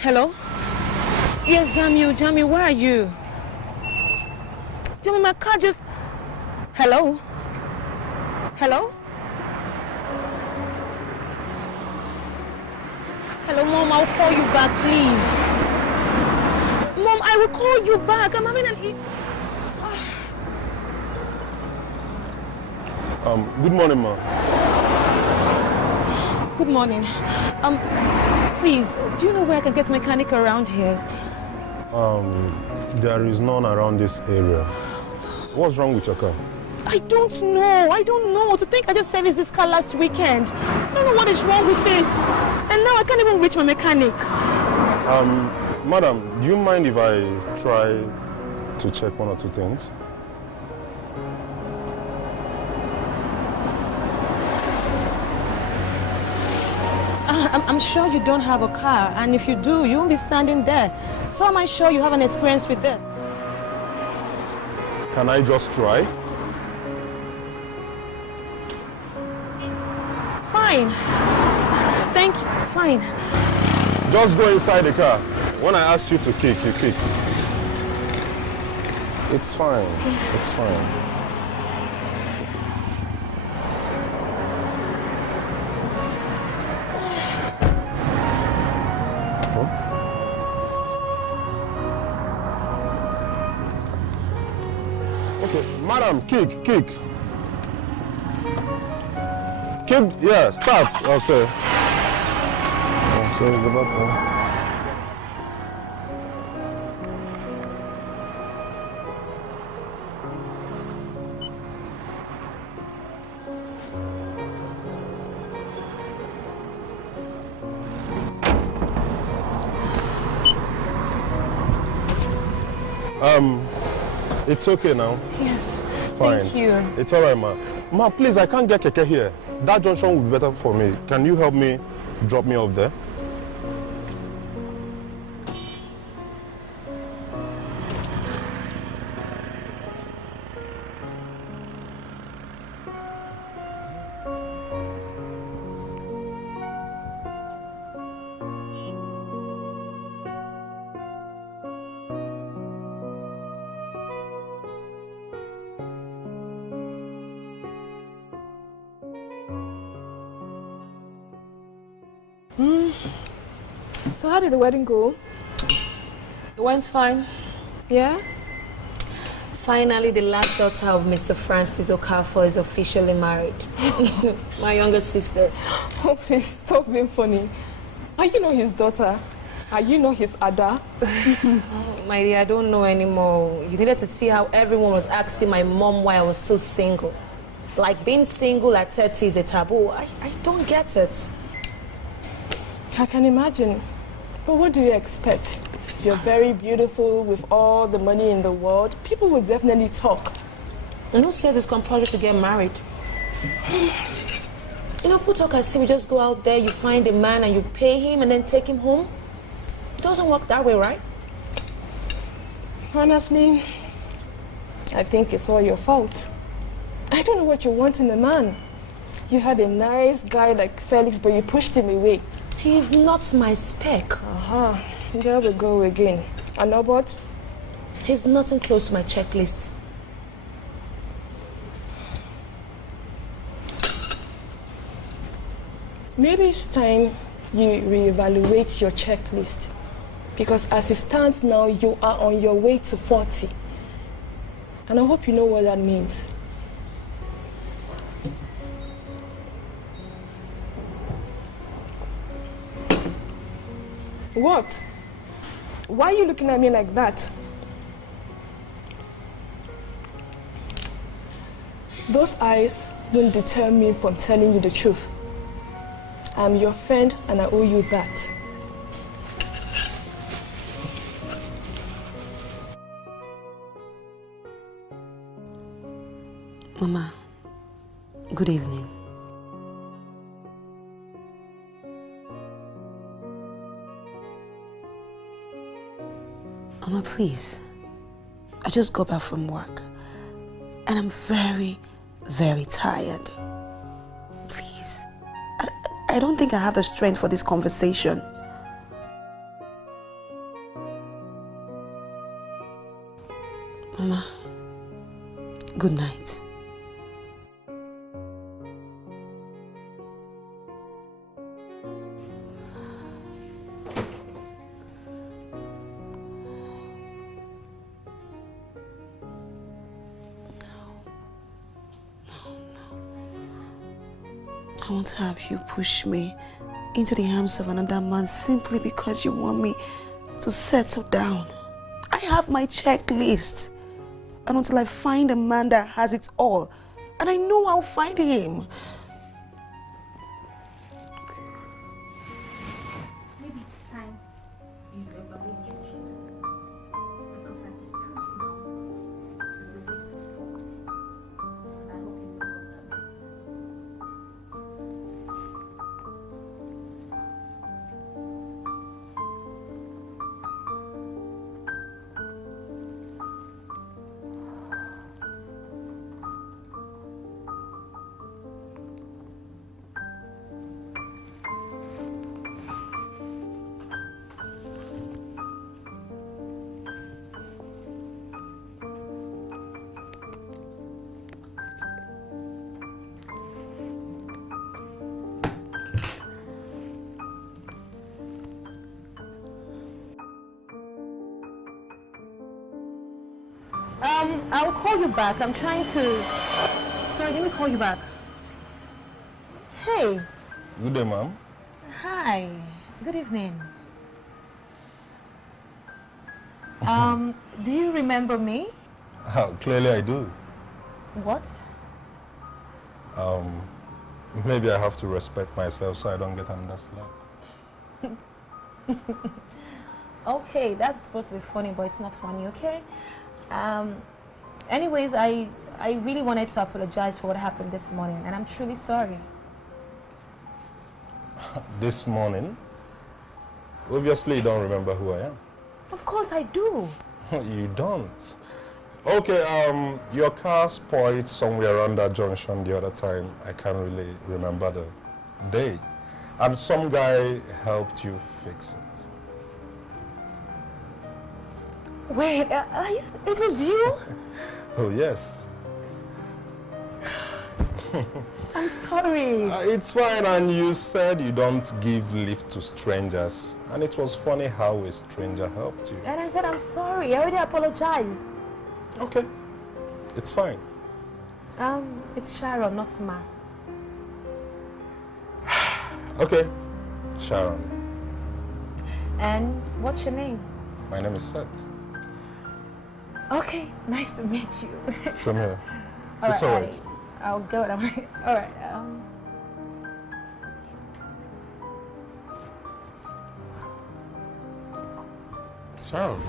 Hello? Yes, Jamie, where are you? Jamie, my car just... Hello? Hello? Hello, Mom, I'll call you back, please. Mom, I will call you back. I'm having an... Good morning, Ma. Good morning. Please, do you know where I can get a mechanic around here? There is none around this area. What's wrong with your car? I don't know. To think I just serviced this car last weekend. I don't know what is wrong with it. And now I can't even reach my mechanic. Madam, do you mind if I try to check one or two things? I'm sure you don't have a car, and if you do, you won't be standing there. So am I sure you have an experience with this? Can I just try? Fine. Thank you. Fine. Just go inside the car. When I ask you to kick, you kick. It's fine. It's fine. Okay, madam, kick. Kick, yeah, start. Okay. So it's the button. It's okay now. Yes. Fine. Thank you. It's all right, ma. Ma, please, I can't get keke here. That junction would be better for me. Can you help me drop me off there? So how did the wedding go? It went fine. Yeah? Finally, the last daughter of Mr. Francis Okafor is officially married. My younger sister. Oh, please stop being funny. Are you not his daughter? Are you not his Ada? Oh, my dear, I don't know anymore. You needed to see how everyone was asking my mom why I was still single. Like being single at 30 is a taboo. I don't get it. I can imagine. But what do you expect? You're very beautiful with all the money in the world. People will definitely talk. And who says it's compulsory to get married? You know, put I see we just go out there, you find a man and you pay him and then take him home. It doesn't work that way, right? Honestly, I think it's all your fault. I don't know what you want in a man. You had a nice guy like Felix, but you pushed him away. He's not my spec. Aha, there we go again. And Albert? He's nothing close to my checklist. Maybe it's time you reevaluate your checklist. Because as it stands now, you are on your way to 40. And I hope you know what that means. What? Why are you looking at me like that? Those eyes don't deter me from telling you the truth. I'm your friend and I owe you that. Mama, good evening. Mama, please. I just got back from work and I'm very, very tired. Please. I don't think I have the strength for this conversation. Good night. I won't have you push me into the arms of another man simply because you want me to settle down. I have my checklist. And until I find a man that has it all, and I know I'll find him. Maybe it's time you evaluate your checklist. Because at this time now, you're way to 40. And I hope you know what that means. I'll call you back. I'm trying to... Sorry, let me call you back. Hey. Good day, ma'am. Hi. Good evening. Do you remember me? Clearly I do. What? Maybe I have to respect myself so I don't get underslapped. Okay, that's supposed to be funny, but it's not funny, okay? Anyways, I really wanted to apologize for what happened this morning, and I'm truly sorry. This morning? Obviously you don't remember who I am. Of course I do. You don't. Okay, your car spoiled somewhere around that junction the other time. I can't really remember the day. And some guy helped you fix it. Wait, it was you? Oh, yes. I'm sorry. It's fine, and you said you don't give lift to strangers. And it was funny how a stranger helped you. And I said, I'm sorry. I already apologized. Okay, it's fine. It's Sharon, not Ma. Okay, Sharon. And what's your name? My name is Seth. Okay, nice to meet you. Same here. All It's right, all right. I'll go. All right. Sharon.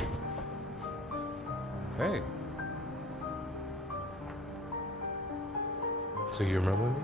Hey. So you remember me?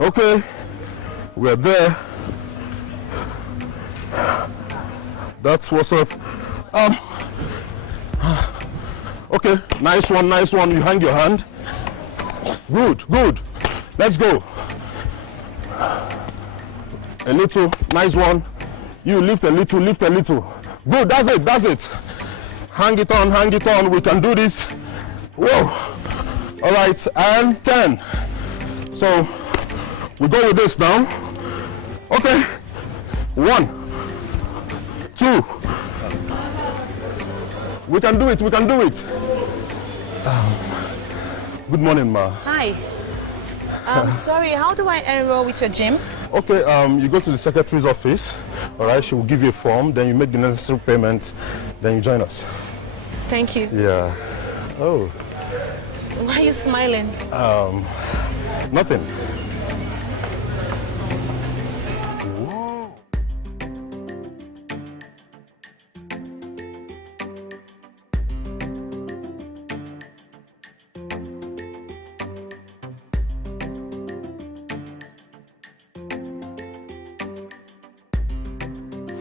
Okay, we're there. That's what's up. Okay, nice one. You hang your hand. Good, good. Let's go. A little, nice one. You lift a little, lift a little. Good, that's it, that's it. Hang it on, we can do this. Whoa. All right, and 10. So, we go with this now. Okay. 1, 2. We can do it, we can do it. Good morning, ma. Hi. Sorry, how do I enroll with your gym? Okay, you go to the secretary's office. All right, she will give you a form, then you make the necessary payments, then you join us. Thank you. Yeah. Oh. Why are you smiling? Nothing.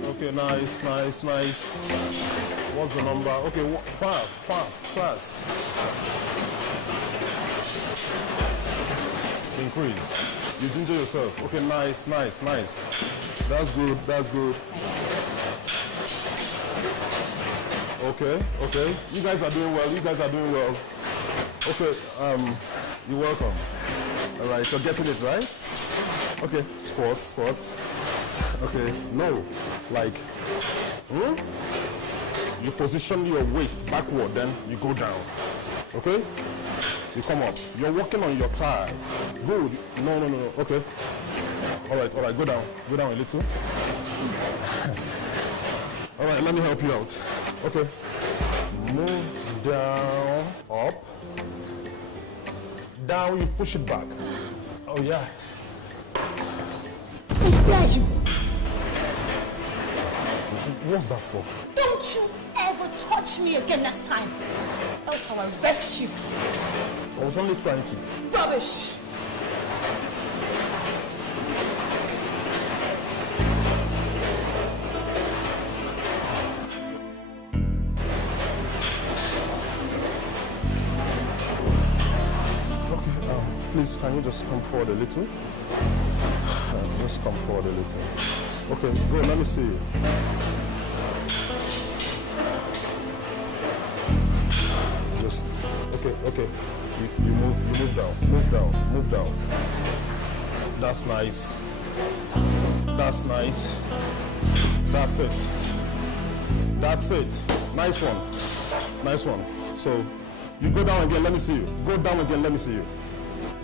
Okay, nice, nice, nice. What's the number? Okay, fast. Increase. You do it yourself. Okay, nice, nice, nice. That's good, that's good. Okay, okay. You guys are doing well, you guys are doing well. Okay, you're welcome. All right, you're getting it, right? Okay, sports. Okay, no, like, you position your waist backward, then you go down, okay? You come up. You're working on your thigh. Good. No, okay. All right, go down a little. All right, let me help you out. Okay. Move down, up. Down, you push it back. Oh, yeah. How dare you? What's that for? Don't you ever touch me again next time, else I'll arrest you. I was only trying to... Rubbish! Okay, please, can you just come forward a little? Just come forward a little. Okay, go, let me see you. Just, okay. You move down. That's nice. That's nice. That's it. Nice one. So, you go down again, let me see you. Go down again, let me see you.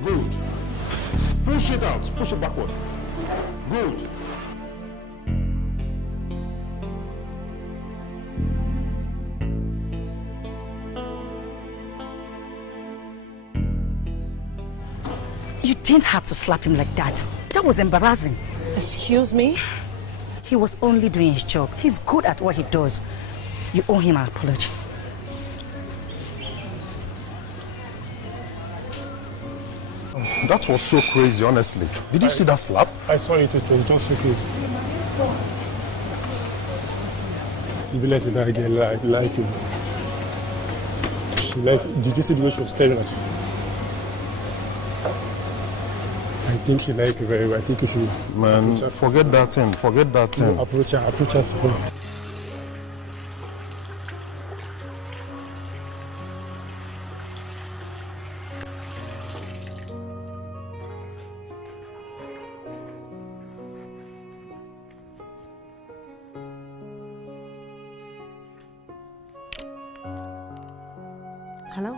Good. Push it out, push it backward. Good. You didn't have to slap him like that. That was embarrassing. Excuse me? He was only doing his job. He's good at what he does. You owe him an apology. That was so crazy, honestly. Did you see that slap? I saw it, it was just so crazy. You be like that again, like you. She did you see the way she was staring at you? I think she liked you very well. I think you should... Man, forget that thing. Approach her. Hello?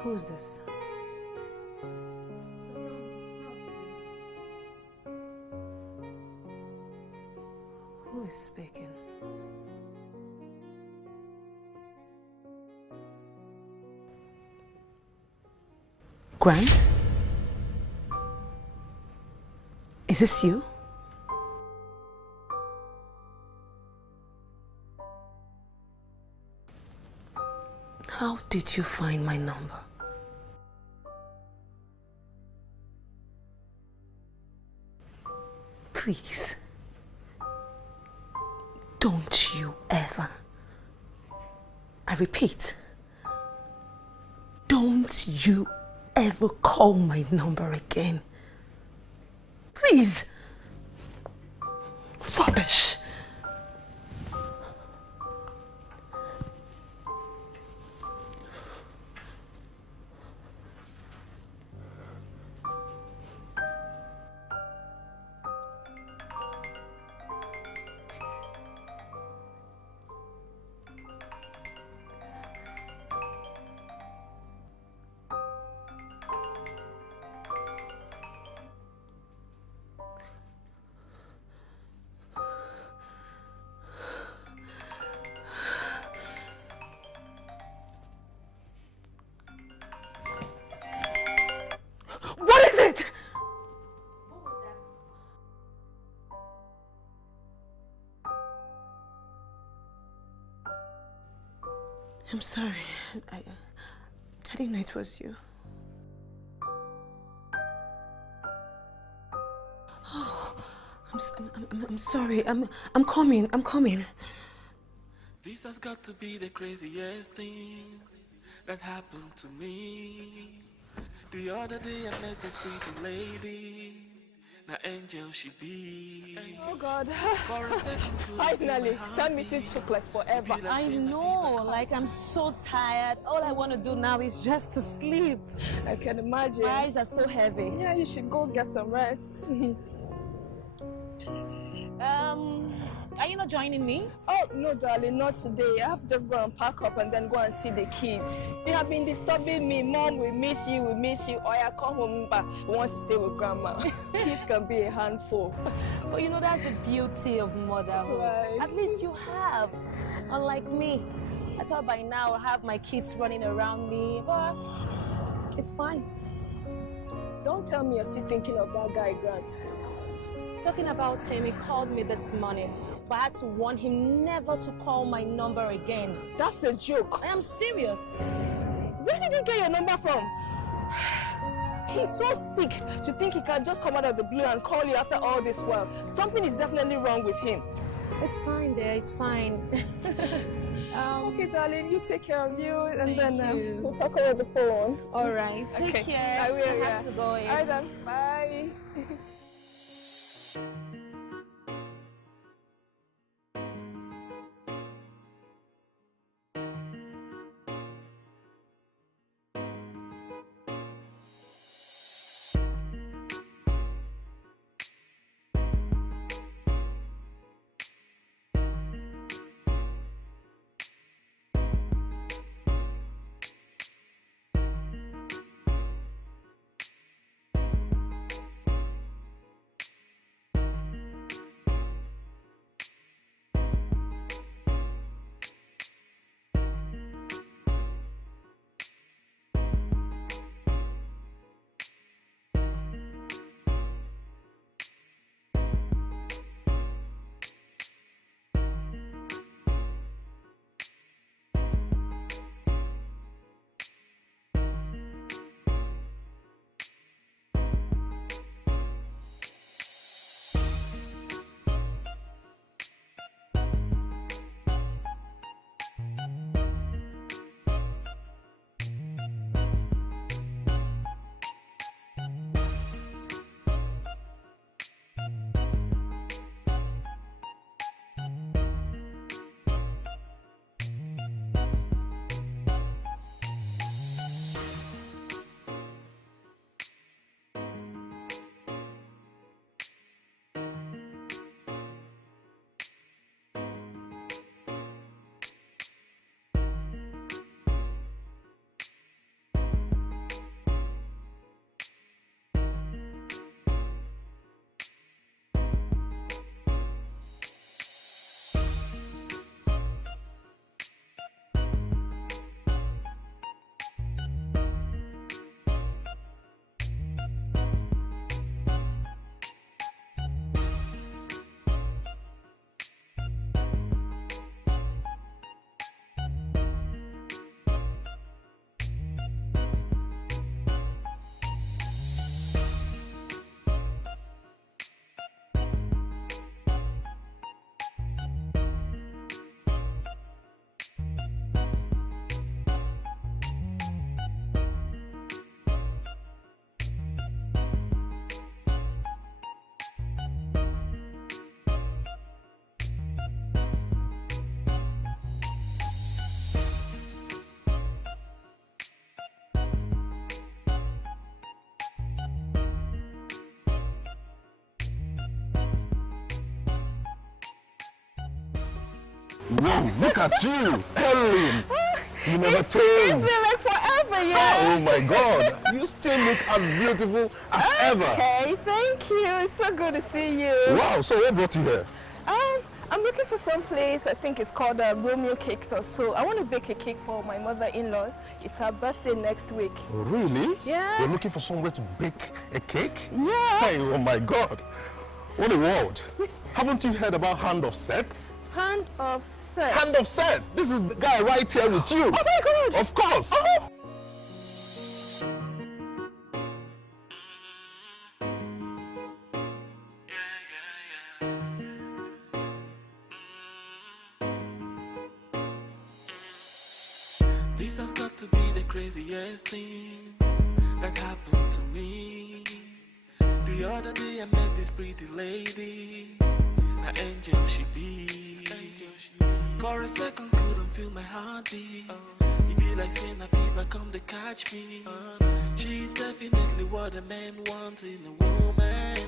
Who's this? Who is speaking? Grant? Is this you? How did you find my number? Please, Don't you ever, I repeat, don't you ever call my number again. Please. Rubbish. What is it? What was that? I'm sorry. I didn't know it was you. Oh, I'm sorry. I'm coming. This has got to be the craziest thing that happened to me. The other day I met this pretty lady. Now angel she be. Oh God. For a second Finally, that meeting took like forever. I know, like I'm so tired. All I want to do now is just to sleep. I can imagine. My eyes are so heavy. Yeah, you should go get some rest. Are you not joining me? Oh, no, darling, not today. I have to just go and pack up and then go and see the kids. They have been disturbing me. Mom, we miss you. Or I come home, but we want to stay with Grandma. Kids can be a handful. But you know, that's the beauty of motherhood. Right. At least you have. Unlike me. I thought by now I have my kids running around me, but it's fine. Don't tell me you're still thinking of that guy, Grant. Talking about him, he called me this morning. But I had to warn him never to call my number again. That's a joke. I am serious. Where did you get your number from? He's so sick to think he can just come out of the blue and call you after all this while. Something is definitely wrong with him. It's fine, dear. It's fine. Okay, darling, you take care of you, and Thank then you. we'll talk over the phone. All right. Okay. Take care. I will, I yeah. have to go in. All right, then. Bye. Whoa, look at you, Ellen. You never It's changed. been like forever, yeah. Oh my God, you still look as beautiful as ever. Okay, thank you. It's so good to see you. Wow, so what brought you here? I'm looking for some place, I think it's called Romeo Cakes or so. I want to bake a cake for my mother-in-law. It's her birthday next week. Really? Yeah. You're looking for somewhere to bake a cake? Yeah. Hey, oh my God. What a world. Haven't you heard about Hand of Set? Hand of Set. Hand of Set. This is the guy right here with you. Oh my God. Of course. Oh. This has got to be the craziest thing that happened to me. The other day I met this pretty lady. Now angel she be. For a second couldn't feel my heartbeat. It be like saying a fever come to catch me. She's definitely what a man wants in a woman.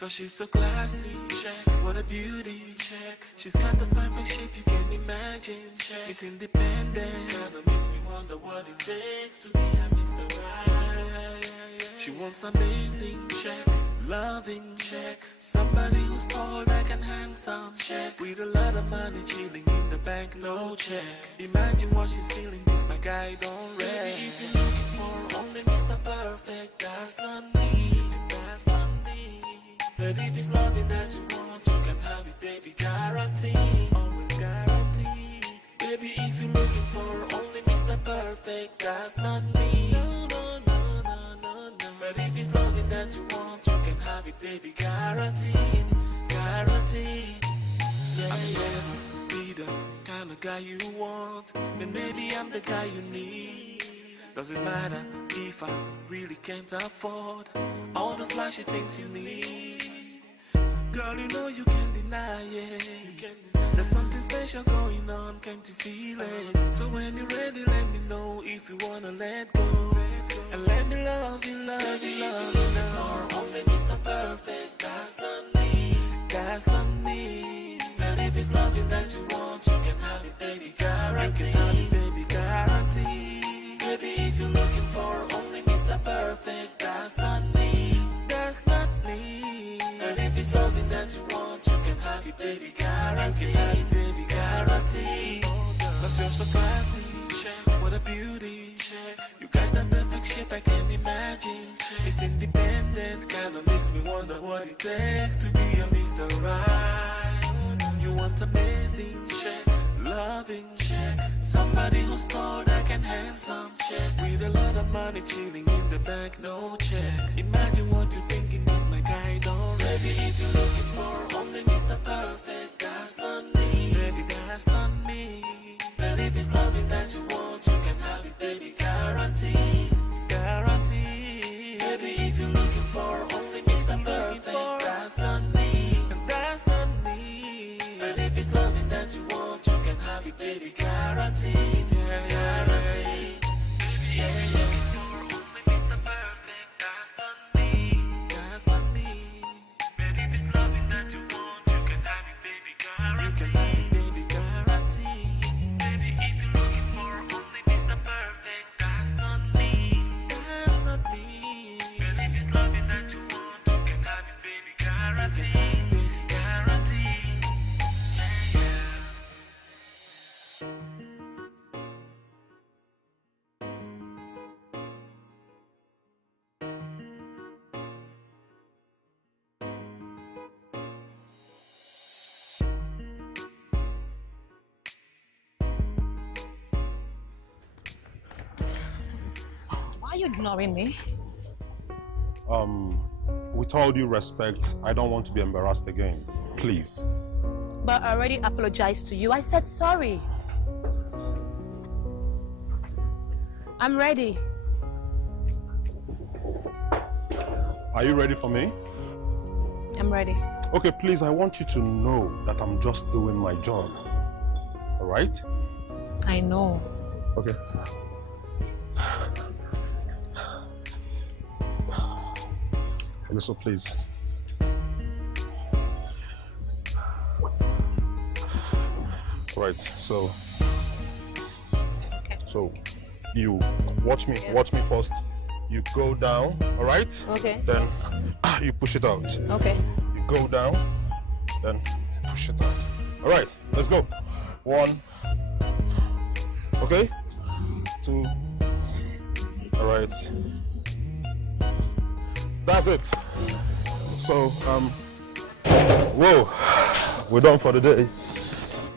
Cause she's so classy, check. What a beauty, check. She's got the perfect shape you can imagine, check. It's independent, kinda makes me wonder what it takes to be a Mr. Right. She wants amazing, check. Loving, check. Somebody who's tall, like and handsome, check. With a lot of money chilling in the bank, no check. Imagine what she's feeling, this my guy don't rest. Maybe if you're looking for only Mr. Perfect, that's not me, that's not me. But if it's loving that you want, you can have it, baby, guaranteed. Always guaranteed. Baby, if you're looking for only Mr. Perfect, that's not me. No, no, no, no, no, no. But if it's loving that you want, you can have it, baby, guaranteed. Guaranteed. Yeah, yeah. Be the kind of guy you want, then maybe I'm the guy you need. Doesn't matter if I really can't afford all the flashy things you need. Girl, you know you can't deny it. There's something special going on, can't you feel it? So when you're ready, let me know if you wanna let go. And let me love you, love you, love you now. Only Mr. Perfect, that's not me, that's not me. And if it's loving that you want, you can have it, baby, guaranteed. You can have it, baby, guaranteed. Baby, if you're looking for only Mr. Perfect, that's not me, that's not me. And if it's loving that you want, you can have it, baby, guaranteed. You can have it, baby, guaranteed. Cause you're so classy, check. What a beauty, check. You got that perfect shape I can imagine, check. It's independent, kinda makes me wonder what it takes to be a Mr. Right. You want amazing, check. Loving, check. Somebody who's tall, that can handsome, check. With a lot of money chilling in the bank, no check. Imagine what you're thinking, this my guy, don't. Baby, if you're looking for only Mr. Perfect, that's not me, baby, that's not me. But if it's loving that you want, you can have it, baby, guaranteed. Guaranteed. Baby, if you're looking for only Mr. Perfect, that's not me, and that's not me. But if it's loving that you want, you can have it, baby, guaranteed. Yeah, guaranteed. Baby, if you're looking for only Mr. Perfect, that's not me, that's not me. But if it's loving that you want, you can have it, baby, guaranteed. You can have it, baby, guaranteed. Baby, if you're looking for only Mr. Perfect, that's not me, that's not me. But if it's loving that you want, you can have it, baby, guaranteed, baby, guaranteed. Yeah, yeah. Why are you ignoring me? With all due respect, I don't want to be embarrassed again. Please. But I already apologized to you. I said sorry. I'm ready. Are you ready for me? I'm ready. Okay, please, I want you to know that I'm just doing my job. All right? I know. Okay. Alyssa, please. Right, so you watch me first. You go down, all right? Okay. Then you push it out. Okay. You go down, then push it out. All right, let's go. 1, okay? 2, all right. That's it. So, whoa, we're done for the day.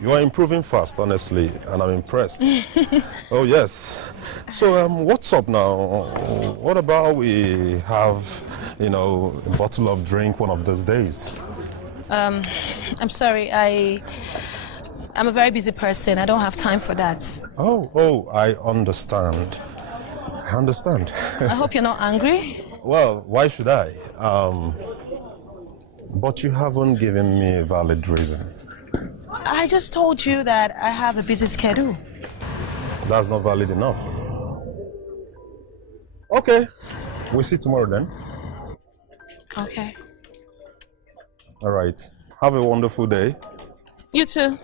You are improving fast, honestly, and I'm impressed. Oh, yes. So, what's up now? What about we have, a bottle of drink one of those days? I'm sorry, I'm a very busy person. I don't have time for that. Oh, I understand. I understand. I hope you're not angry. Well, why should I? But you haven't given me a valid reason. I just told you that I have a busy schedule. That's not valid enough. Okay, we'll see tomorrow then. Okay. All right. Have a wonderful day. You too.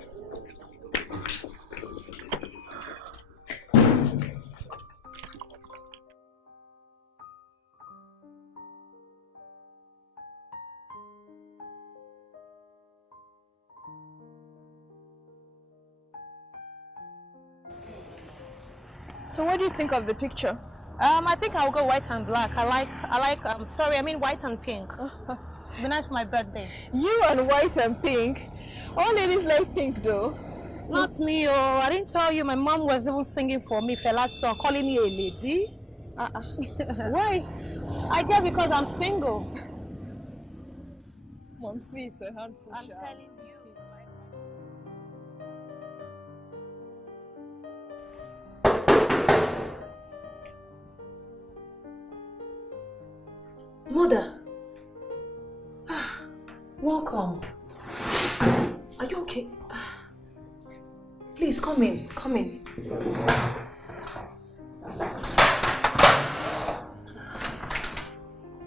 So what do you think of the picture? I think I'll go white and black. I like white and pink. It'd be nice for my birthday. You and white and pink? All ladies like pink though. Not me, oh. I didn't tell you my mom was even singing for me, fella's song, calling me a lady. Why? I guess because I'm single. Mom, see, it's a handful. I'm telling you. Mother, welcome. Are you okay? Please come in, come in.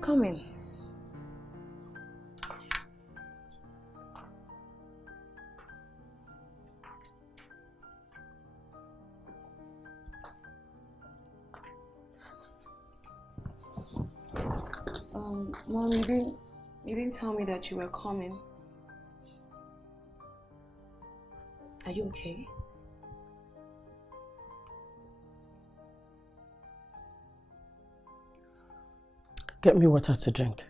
Come in. Mom, you didn't tell me that you were coming. Are you okay? Get me water to drink.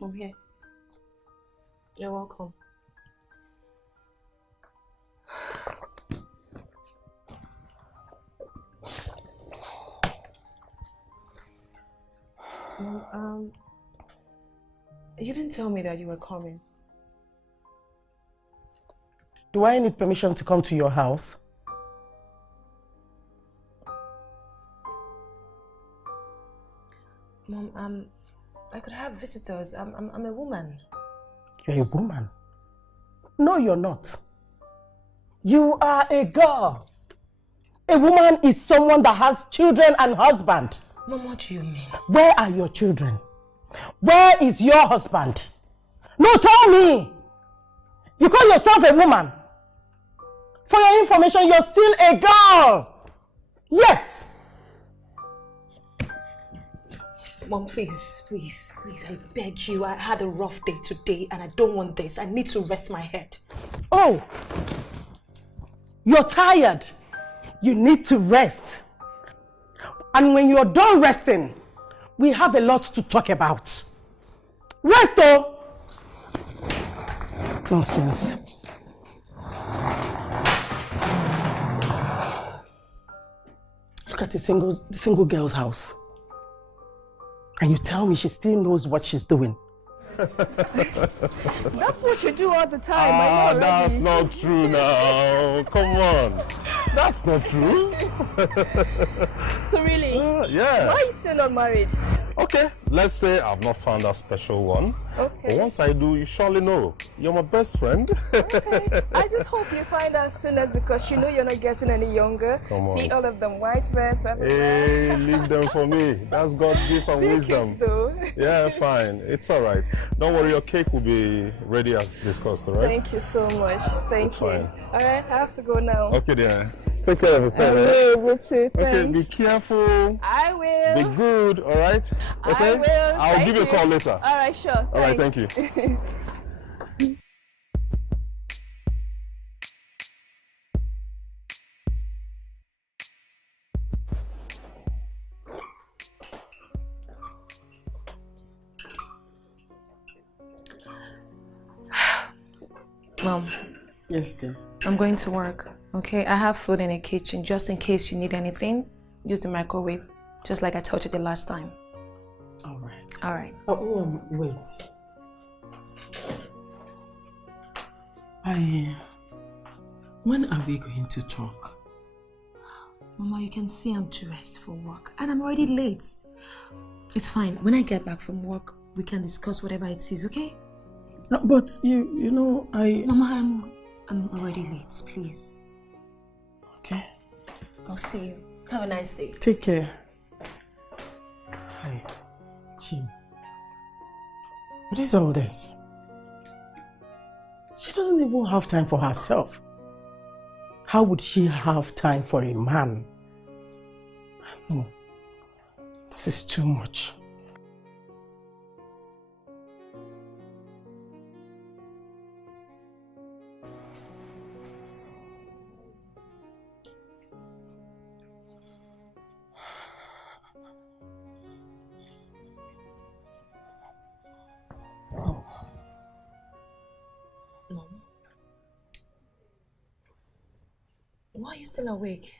I'm here. You're welcome. You didn't tell me that you were coming. Do I need permission to come to your house? Mom, I could have visitors. I'm a woman. You're a woman? No, you're not. You are a girl. A woman is someone that has children and husband. Mom, what do you mean? Where are your children? Where is your husband? No, tell me. You call yourself a woman. For your information, you're still a girl. Yes. Mom, please, I beg you. I had a rough day today and I don't want this. I need to rest my head. Oh, you're tired. You need to rest. And when you're done resting, we have a lot to talk about. Rest, though. Nonsense. Look at the single girl's house. And you tell me she still knows what she's doing. That's what you do all the time. I know That's already. not true now. Come on. That's not true. So really? Yeah. Why are you still not married? Okay, let's say I've not found that special one. Okay. But once I do, you surely know. You're my best friend. Okay. I just hope you find out soonest because you know you're not getting any younger. Come on. See all of them white birds everywhere. Hey, leave them for me. That's God's gift and Still wisdom. cute though. Yeah, fine. It's all right. Don't worry, your cake will be ready as discussed, all right? Thank you so much. Thank It's you. fine. All right, I have to go now. Okay, then. Take care of yourself. I eh? will, you too. Okay, be Thanks. careful. I will. Be good, all right? Okay? I will. I'll Thank give you a call later. All right, sure. All right, Thanks. thank you. Mom, Yes, dear. I'm going to work, okay? I have food in the kitchen just in case you need anything. Use the microwave, just like I told you the last time. All right. All right. Wait. When are we going to talk? Mama, you can see I'm dressed for work and I'm already late. It's fine. When I get back from work, we can discuss whatever it is, okay? No, but you know, Mama, I'm already late, please. Okay. I'll see you. Have a nice day. Take care. Hi, Jim. What is all this? She doesn't even have time for herself. How would she have time for a man? No. This is too much. Mom? Why are you still awake?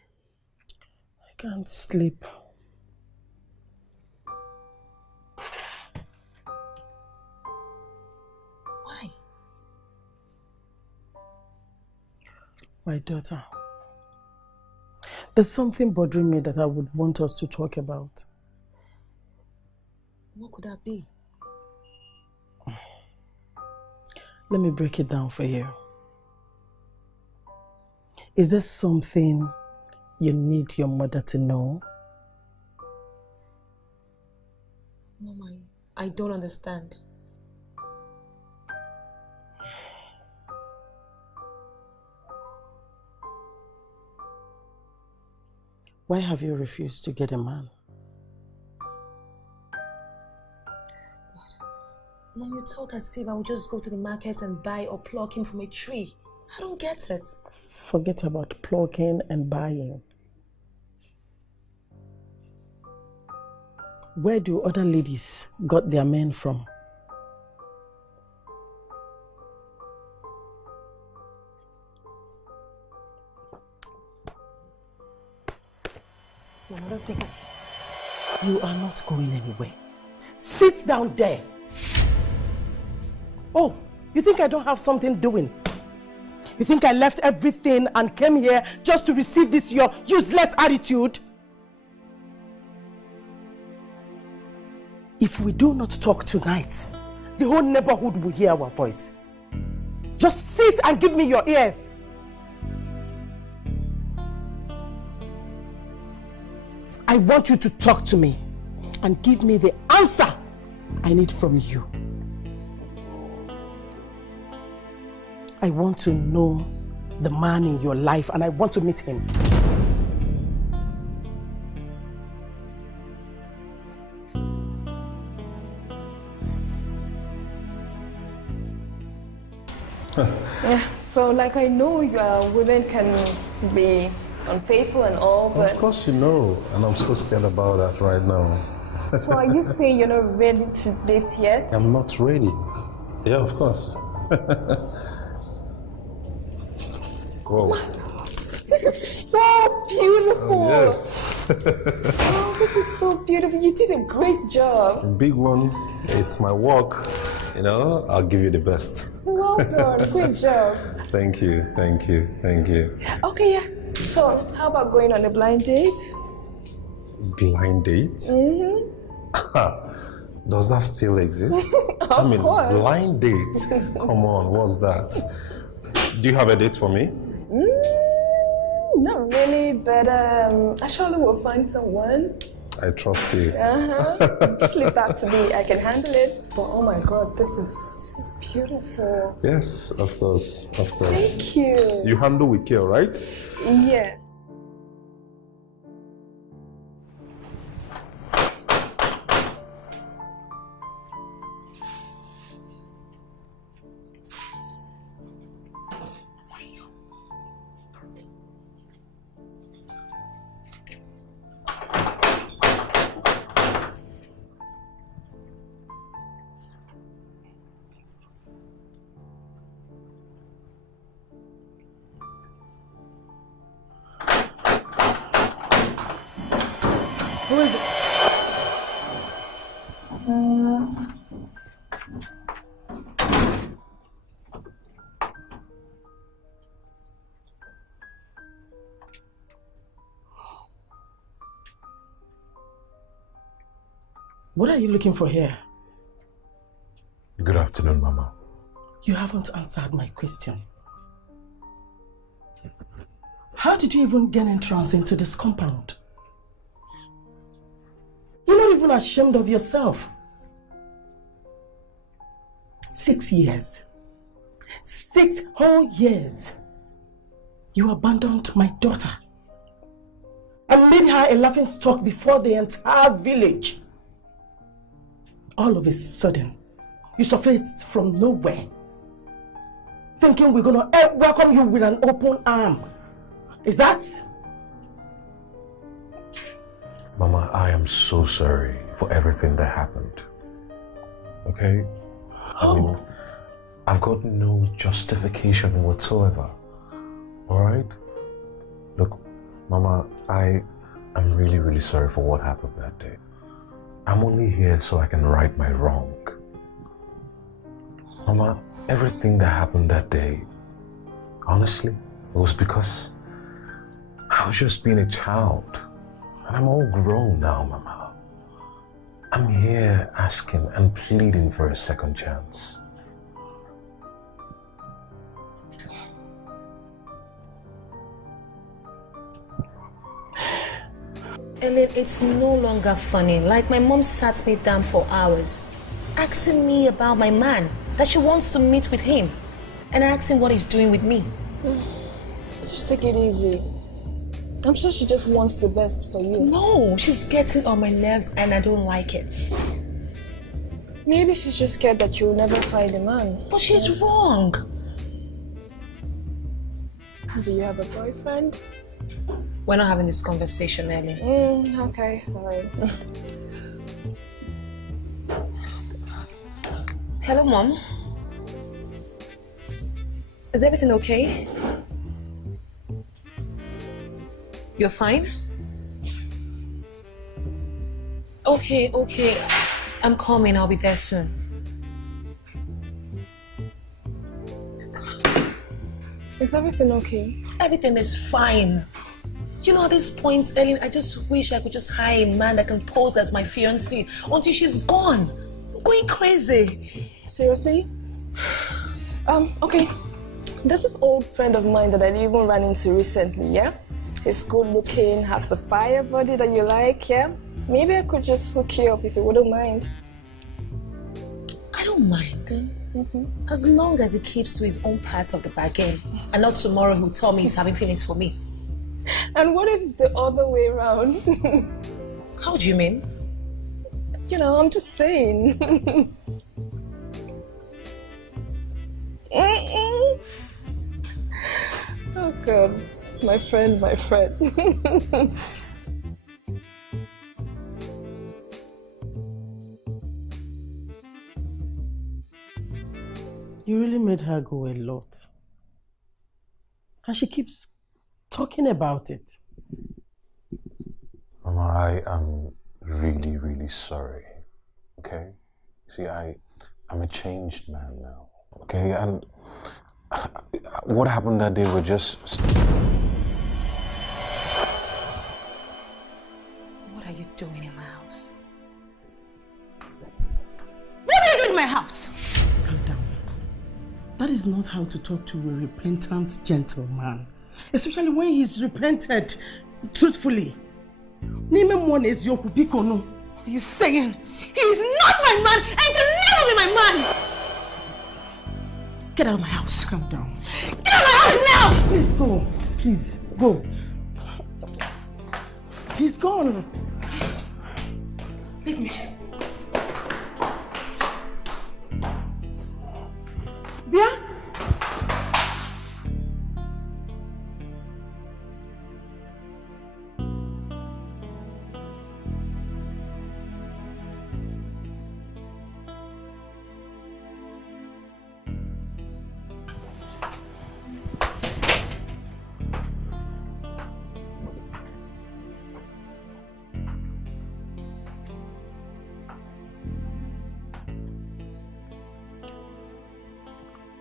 I can't sleep. Why? My daughter. There's something bothering me that I would want us to talk about. What could that be? Let me break it down for you. Is there something you need your mother to know? Mom, I don't understand. Why have you refused to get a man? Mom, you talk as if I would just go to the market and buy or pluck him from a tree. I don't get it. Forget about plucking and buying. Where do other ladies got their men from? Mom, I don't think You are not going anywhere. Sit down there. Oh, you think I don't have something doing? You think I left everything and came here just to receive this your useless attitude? If we do not talk tonight, the whole neighborhood will hear our voice. Just sit and give me your ears. I want you to talk to me and give me the answer I need from you. I want to know the man in your life and I want to meet him. Yeah, so like I know women can be unfaithful and all, but... Of course you know, and I'm so scared about that right now. So are you saying you're not ready to date yet? I'm not ready. Yeah, of course. Whoa. This is so beautiful! Oh, yes. Oh, this is so beautiful. You did a great job. Big one. It's my work. You know, I'll give you the best. Well done. Great job. Thank you, thank you, thank you. Okay, yeah. So, how about going on a blind date? Blind date? Mm-hmm. Does that still exist? Of course. Blind date. Come on, what's that? Do you have a date for me? Not really, but I surely will find someone. I trust you. Just leave that to me. I can handle it. But oh my God, this is beautiful. Yes, of course, of course. Thank you. You handle with care, right? Yeah. Who is it? What are you looking for here? Good afternoon, Mama. You haven't answered my question. How did you even gain entrance into this compound? You're not even ashamed of yourself. 6 years. 6 whole years. You abandoned my daughter and made her a laughingstock before the entire village. All of a sudden, you surfaced from nowhere, thinking we're gonna welcome you with an open arm. Is that? Mama, I am so sorry for everything that happened. Okay? I mean, I've got no justification whatsoever. Alright? Look, Mama, I am really, really sorry for what happened that day. I'm only here so I can right my wrong. Mama, everything that happened that day, honestly, it was because I was just being a child. And I'm all grown now, Mama. I'm here asking and pleading for a second chance. Ellen, it's no longer funny. Like, my mom sat me down for hours, asking me about my man, that she wants to meet with him, and asking what he's doing with me. Just take it easy. I'm sure she just wants the best for you. No, she's getting on my nerves and I don't like it. Maybe she's just scared that you'll never find a man. But she's wrong. Do you have a boyfriend? We're not having this conversation, Ellie. Okay, sorry. Hello, Mom. Is everything okay? You're fine? Okay. I'm coming. I'll be there soon. Is everything okay? Everything is fine. You know, at this point, Ellen, I just wish I could just hire a man that can pose as my fiancé until she's gone. I'm going crazy. Seriously? Okay. There's this old friend of mine that I even ran into recently, yeah? He's good looking, has the fire body that you like, yeah? Maybe I could just hook you up if you wouldn't mind. I don't mind. As long as he keeps to his own parts of the bargain. And not tomorrow he'll tell me he's having feelings for me. And what if it's the other way around? How do you mean? You know, I'm just saying. Oh God, my friend. You really made her go a lot. And she keeps talking about it. Mama, I am really, really sorry. Okay? See, I'm a changed man now. Okay? And what happened that day were just... What are you doing in my house? That is not how to talk to a repentant gentleman. Especially when he's repented truthfully. What are you saying? He is not my man and can never be my man! Get out of my house. Calm down. Get out of my house now! Please go. Please, go. He's gone. Leave me. Bia?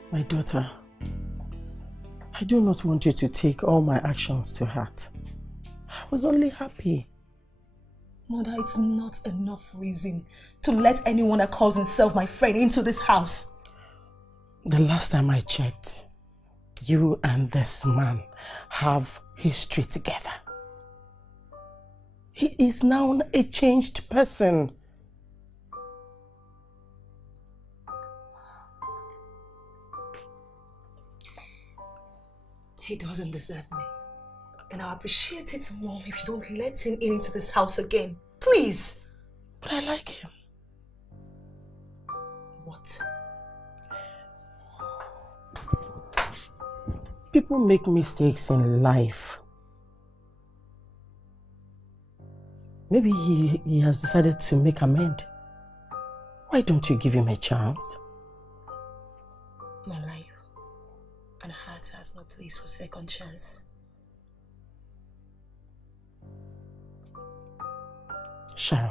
My daughter, I do not want you to take all my actions to heart. I was only happy. Mother, it's not enough reason to let anyone that calls himself my friend into this house. The last time I checked, you and this man have history together. He is now a changed person. He doesn't deserve me. And I'll appreciate it, Mom, if you don't let him into this house again. Please. But I like him. What? People make mistakes in life. Maybe he has decided to make amends. Why don't you give him a chance? My life and heart has no place for second chance. Sharon,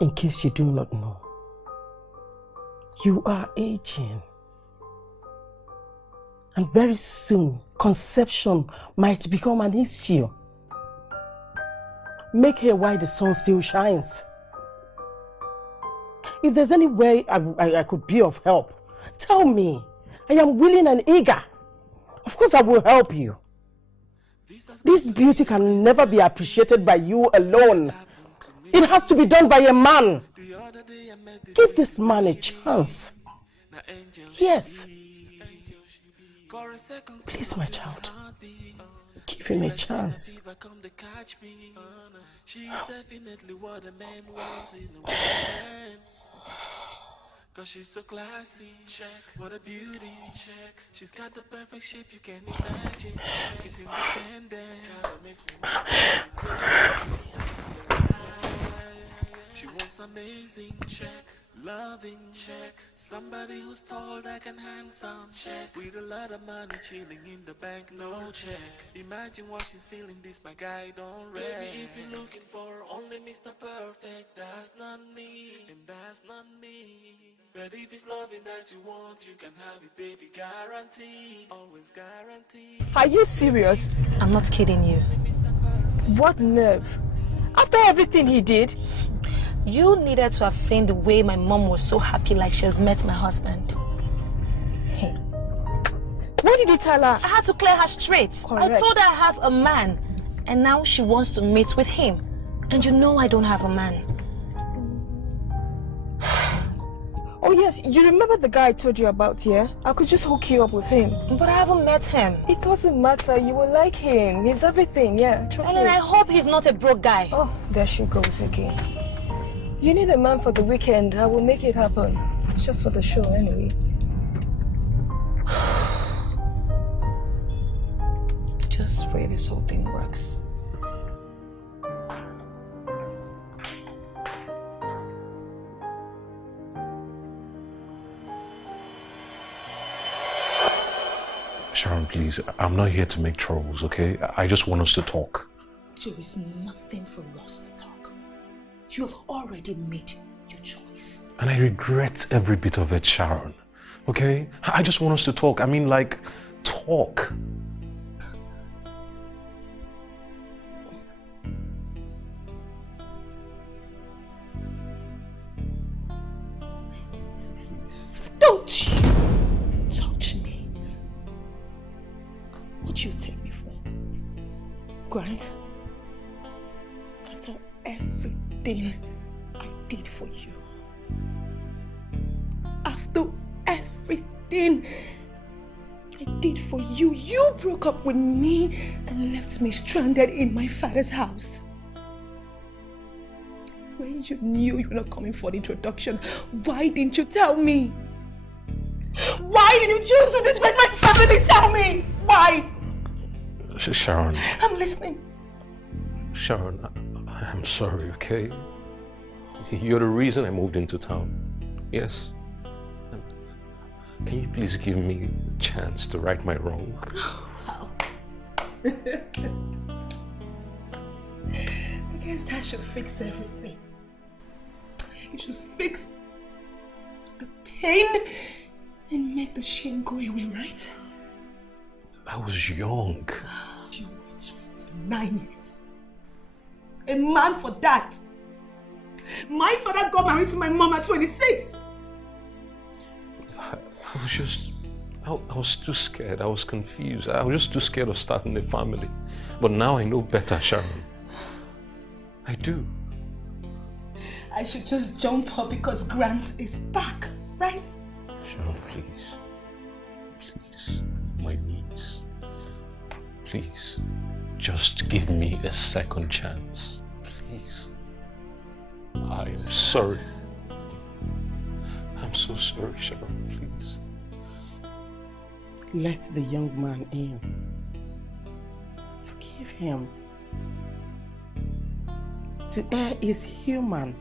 in case you do not know, you are aging. And very soon, conception might become an issue. Make hay while the sun still shines. If there's any way I could be of help, tell me. I am willing and eager. Of course I will help you. This beauty can never be appreciated by you alone. It has to be done by a man. Give this man a chance. Yes. Please, my child. Give him a chance. She's definitely what a man wants in a woman. Cause she's so classy, check. What a beauty, check. She's got the perfect shape you can imagine. Check. It's independent, kinda makes me she wants amazing, check. Loving, check. Somebody who's tall, that can handsome, check. With a lot of money chilling in the bank, no check. Imagine what she's feeling, this my guy don't rest. Baby, if you're looking for only Mr. Perfect, that's not me, and that's not me. But if it's loving that you want, you can have it, baby, guaranteed. Always guaranteed. Are you serious? I'm not kidding you. What nerve? After everything he did? You needed to have seen the way my mom was so happy like she has met my husband. Hey. What did you tell her? I had to clear her straight. Correct. I told her I have a man, and now she wants to meet with him. And you know I don't have a man. Oh yes, you remember the guy I told you about, yeah? I could just hook you up with him. But I haven't met him. It doesn't matter, you will like him. He's everything, yeah, trust me. Ellen, I hope he's not a broke guy. Oh, there she goes again. You need a man for the weekend, I will make it happen. It's just for the show anyway. Just pray this whole thing works. Sharon, please, I'm not here to make troubles, okay? I just want us to talk. There is nothing for us to talk. You have already made your choice. And I regret every bit of it, Sharon. Okay? I just want us to talk. I mean, like, talk. Don't you touch me. What do you take me for? Grant, after everything I did for you, after everything I did for you, you broke up with me and left me stranded in my father's house. When you knew you were not coming for the introduction, why didn't you tell me? Why did you choose to disgrace my family? Tell me! Why? Sharon. I'm listening. Sharon, I'm sorry, okay? You're the reason I moved into town. Yes. Can you please give me a chance to right my wrong? Wow. I guess that should fix everything. It should fix the pain and make the shame go away, right? I was young. You were 29 years. A man for that. My father got married to my mom at 26. I was too scared. I was confused. I was just too scared of starting a family. But now I know better, Sharon. I do. I should just jump up because Grant is back, right? Sharon, please. Please. My knees. Please. Just give me a second chance. Please. I am sorry. I'm so sorry, Sharon. Please. Let the young man in. Forgive him. To err is human,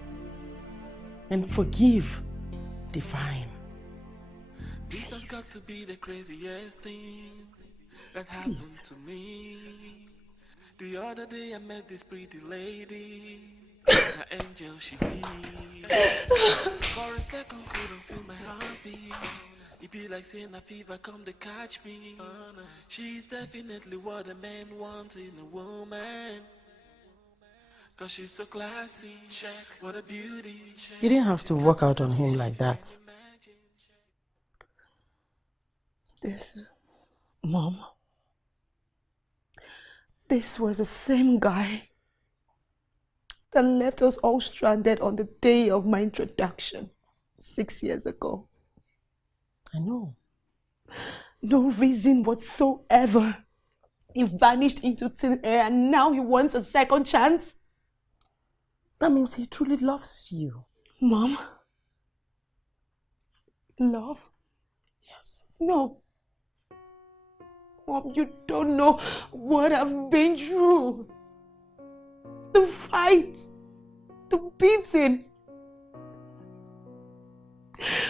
and forgive divine. This has got to be the craziest thing that happened to me. The other day I met this pretty lady, an angel she be. For a second couldn't feel my heartbeat. It be like saying a fever come to catch me. She's definitely what a man wants in a woman. Cause she's so classy, check, what a beauty. You didn't have to walk out on him like that. Mom, this was the same guy that left us all stranded on the day of my introduction 6 years ago. I know. No reason whatsoever. He vanished into thin air and now he wants a second chance? That means he truly loves you. Mom? Love? Yes. No. Mom, you don't know what I've been through. The fight. The beating.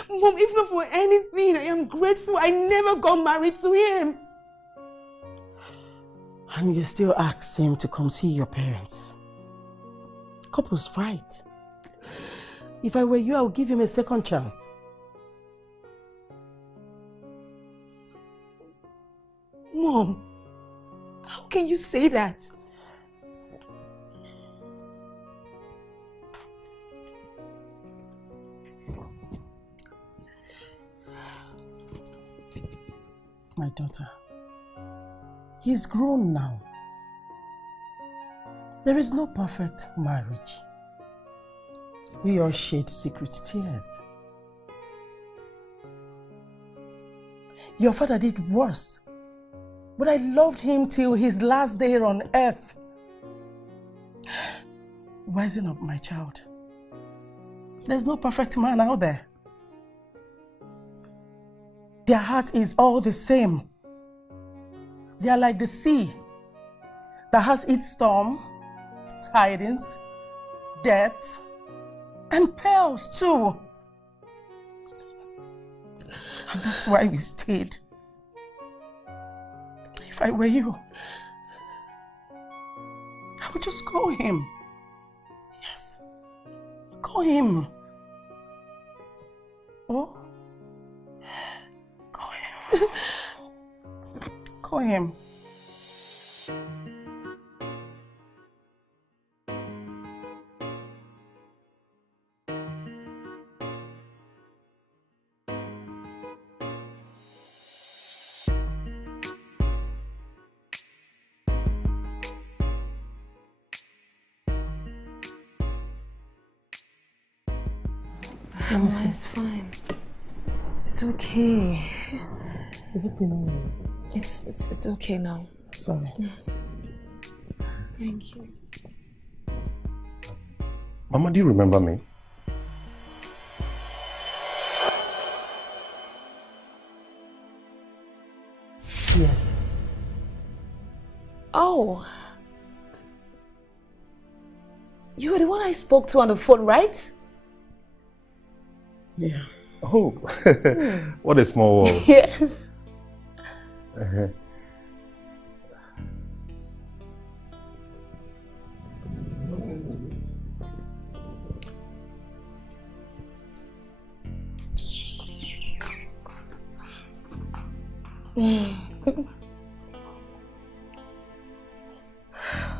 Mom, if not for anything, I am grateful I never got married to him. And you still asked him to come see your parents. Couples fight. If I were you, I would give him a second chance. Mom, how can you say that? My daughter, he's grown now. There is no perfect marriage. We all shed secret tears. Your father did worse, but I loved him till his last day on earth. Rising up, my child. There's no perfect man out there. Their heart is all the same. They are like the sea that has its storm, tidings, depth, and pearls too. And that's why we stayed. If I were you, I would just call him. Yes, call him. Oh, call him. Call him. No, it's fine. It's okay. Is it pain? It's okay now. Sorry. Thank you. Mama, do you remember me? Yes. Oh. You were the one I spoke to on the phone, right? Yeah. Oh, what a small world. Yes.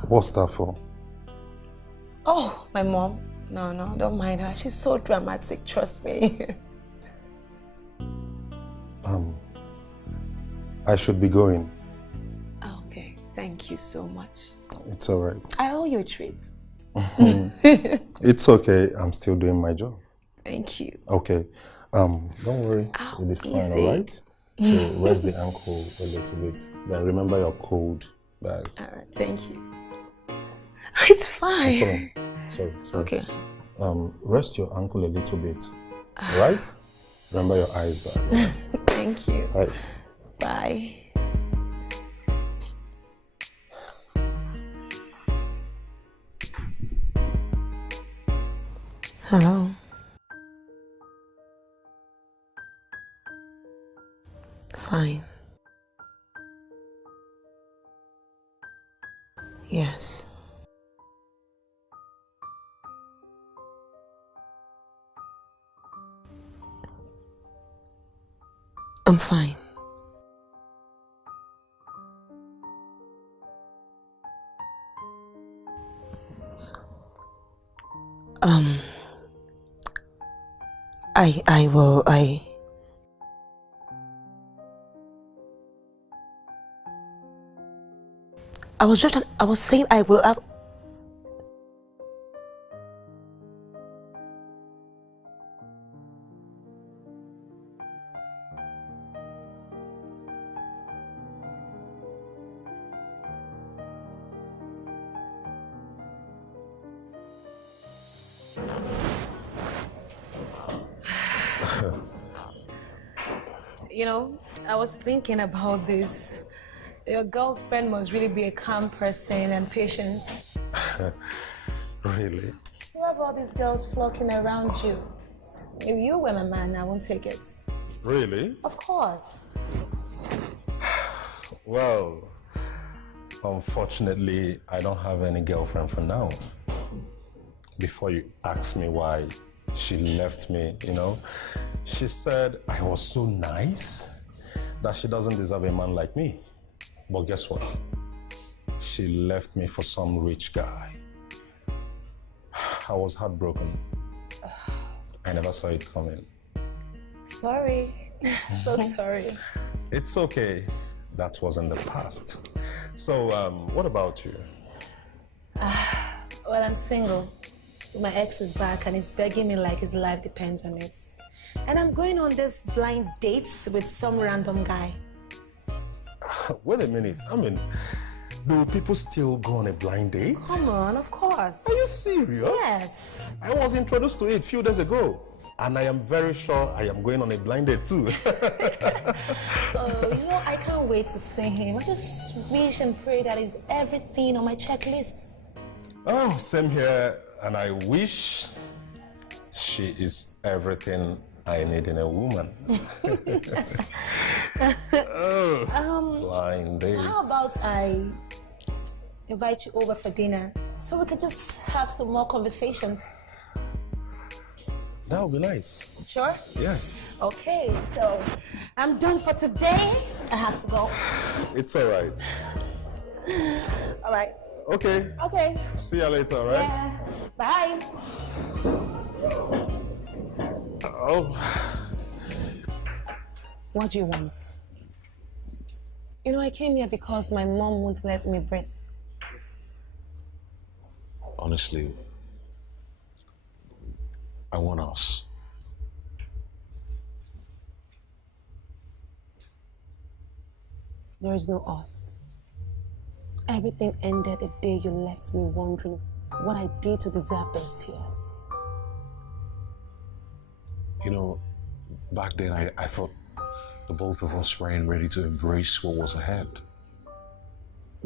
What's that for? Oh, my mom. No, don't mind her. She's so dramatic, trust me. I should be going. Okay, thank you so much. It's all right. I owe you a treat. It's okay. I'm still doing my job. Thank you. Okay. Don't worry. You'll be fine, easy. all right? So rest the ankle a little bit. Then remember your cold bag. All right, thank you. It's fine. Sorry. Okay. Rest your ankle a little bit. All right? Remember your eyes back. All right? Thank you. All right. Bye. Hello. Fine. Yes. I'm fine. I was saying I will have. You know, I was thinking about this. Your girlfriend must really be a calm person and patient. Really? So have all these girls flocking around you. If you were my man, I won't take it. Really? Of course. Well, unfortunately, I don't have any girlfriend for now. Before you ask me why she left me, you know, she said I was so nice that she doesn't deserve a man like me. But guess what? She left me for some rich guy. I was heartbroken. I never saw it coming. Sorry. So sorry. It's okay. That was in the past. So, what about you? Well, I'm single. My ex is back and he's begging me like his life depends on it. And I'm going on this blind dates with some random guy. Wait a minute. I mean, do people still go on a blind date? Come on, of course. Are you serious? Yes. I was introduced to it a few days ago. And I am very sure I am going on a blind date too. Oh, you know, I can't wait to see him. I just wish and pray that he's everything on my checklist. Oh, same here. And I wish she is everything I need in a woman. Blind date. How about I invite you over for dinner so we can just have some more conversations? That would be nice. Sure? Yes. Okay, so I'm done for today. I have to go. It's all right. All right. Okay. Okay. See you later, all right? Yeah. Bye. Oh. What do you want? You know, I came here because my mom wouldn't let me breathe. Honestly, I want us. There is no us. Everything ended the day you left me wondering what I did to deserve those tears. You know, back then I thought the both of us weren't ready to embrace what was ahead.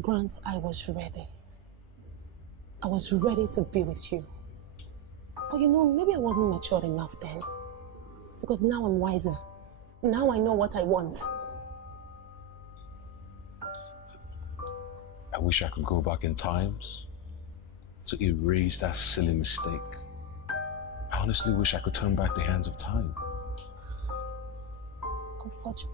Grant, I was ready. I was ready to be with you. But you know, maybe I wasn't matured enough then. Because now I'm wiser. Now I know what I want. I wish I could go back in times to erase that silly mistake. I honestly wish I could turn back the hands of time. Unfortunately.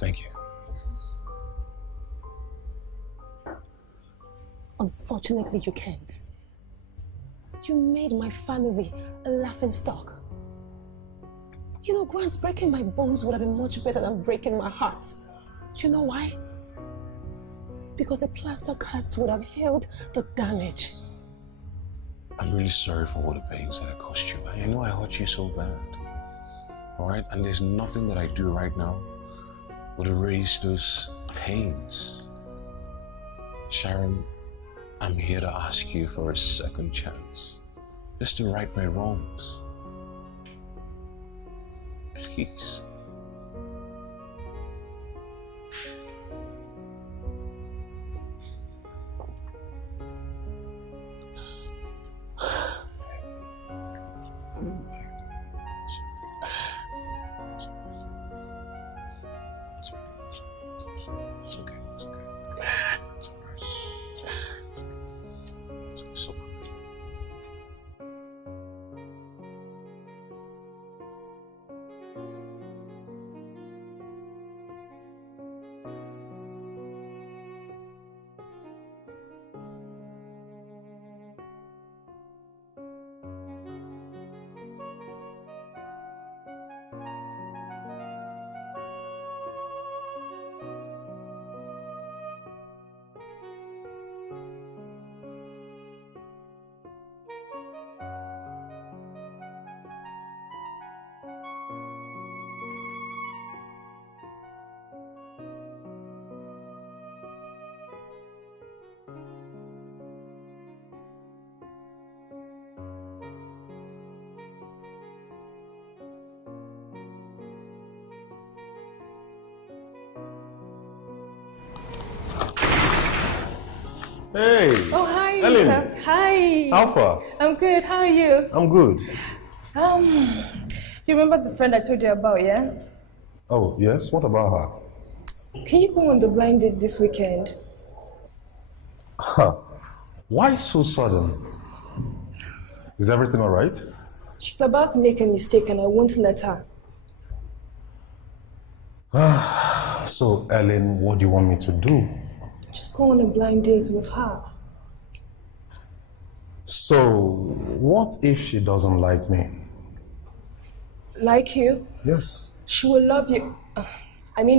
Thank you. Unfortunately, you can't. You made my family a laughingstock. You know, Grant, breaking my bones would have been much better than breaking my heart. You know why? Because a plaster cast would have healed the damage. I'm really sorry for all the pains that I caused you. I know I hurt you so bad. All right? And there's nothing that I do right now would erase those pains. Sharon, I'm here to ask you for a second chance. Just to right my wrongs. Please. It's okay, it's okay. It's all right. It's okay. Hey! Oh, hi, Ellen. Yusuf. Hi. How far? I'm good. How are you? I'm good. You remember the friend I told you about, yeah? Oh, yes? What about her? Can you go on the blind date this weekend? Huh. Why so sudden? Is everything all right? She's about to make a mistake and I won't let her. So, Ellen, what do you want me to do? Just go on a blind date with her. So, what if she doesn't like me? Like you? Yes. She will love you.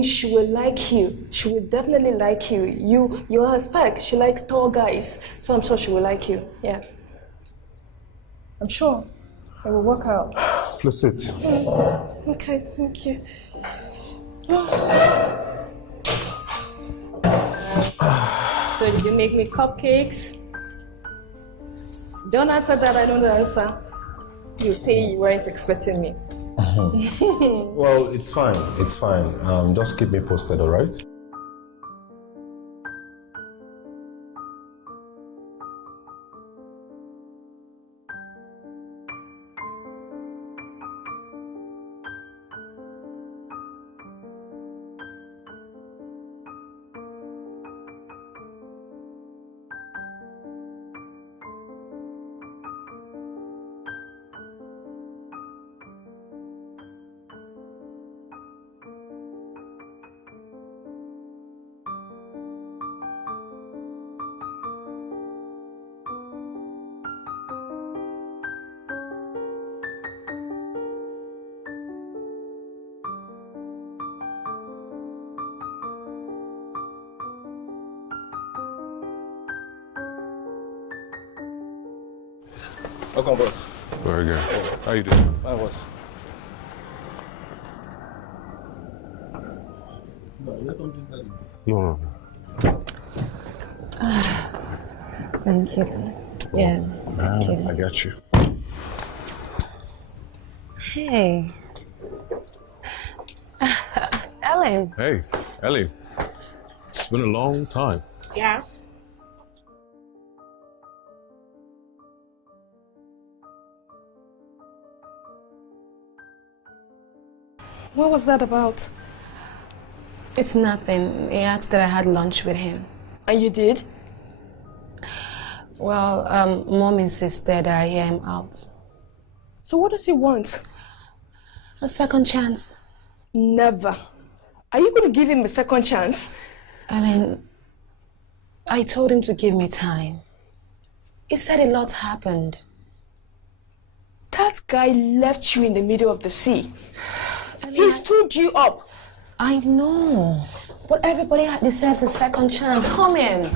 She will like you. She will definitely like you. You're her spec. She likes tall guys. So I'm sure she will like you. Yeah. I'm sure. It will work out. Please sit. Okay, thank you. So did you make me cupcakes? Don't answer that, I don't answer. You say you weren't expecting me. Well, it's fine. It's fine. Just keep me posted, all right? Welcome, boss. Very good. How you doing? Hi, boss. No. Thank you. Yeah, thank you. I got you. Hey. Ellen. Hey, Ellie. It's been a long time. Yeah? What was that about? It's nothing. He asked that I had lunch with him. And you did? Well, Mom insisted I hear him out. So what does he want? A second chance. Never. Are you going to give him a second chance? Ellen, I told him to give me time. He said a lot happened. That guy left you in the middle of the sea. He stood you up. I know, but everybody deserves a second chance. Come in.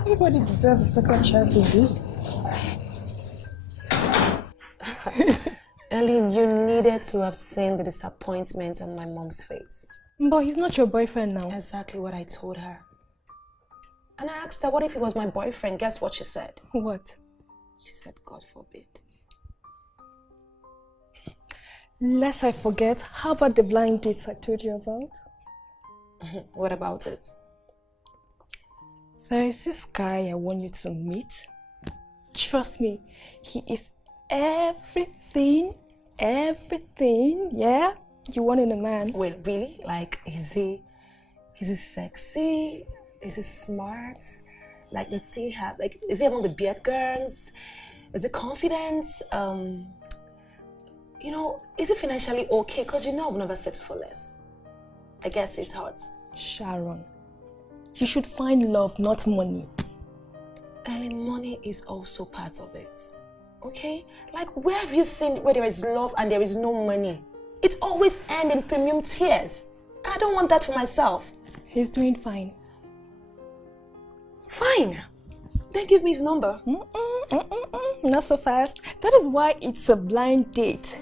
Everybody deserves a second chance indeed. Ellen, you needed to have seen the disappointment on my mom's face. But he's not your boyfriend now. Exactly what I told her. And I asked her, what if he was my boyfriend? Guess what she said? What? She said, God forbid. Lest I forget, how about the blind dates I told you about? What about it? There is this guy I want you to meet. Trust me, he is everything, yeah? You want in a man. Wait, really? Like, is he sexy? Is he smart? Like, does he have, like, is he among the beard girls? Is he confident? You know, is he financially okay? Because you know I've never settled for less. I guess it's hot. Sharon, you should find love, not money. Ellen, money is also part of it. Okay? Like, where have you seen where there is love and there is no money? It always ends in premium tears. And I don't want that for myself. He's doing fine. Fine. Then give me his number. Not so fast. That is why it's a blind date.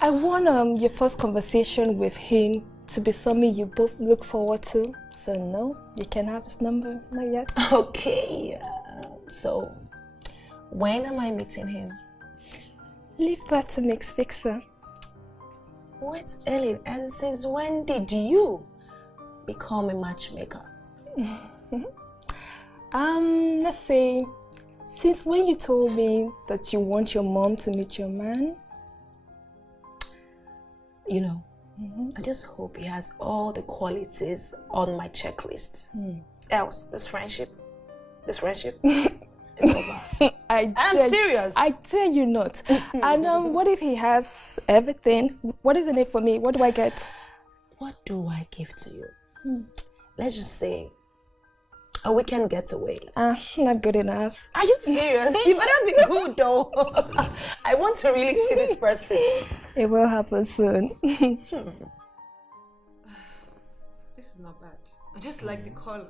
I want your first conversation with him to be something you both look forward to. So no, you can't have his number. Not yet. Okay. So, when am I meeting him? Leave that to Mix Fixer. Wait, Ellen, and since when did you become a matchmaker? Let's say, since when you told me that you want your mom to meet your man? You know, I just hope he has all the qualities on my checklist. Else, this friendship is over. I'm serious. I tell you not. And what if he has everything? What is in it for me? What do I get? What do I give to you? Let's just say a weekend getaway. Not good enough. Are you serious? You better be good though. I want to really see this person. It will happen soon. This is not bad. I just like the color.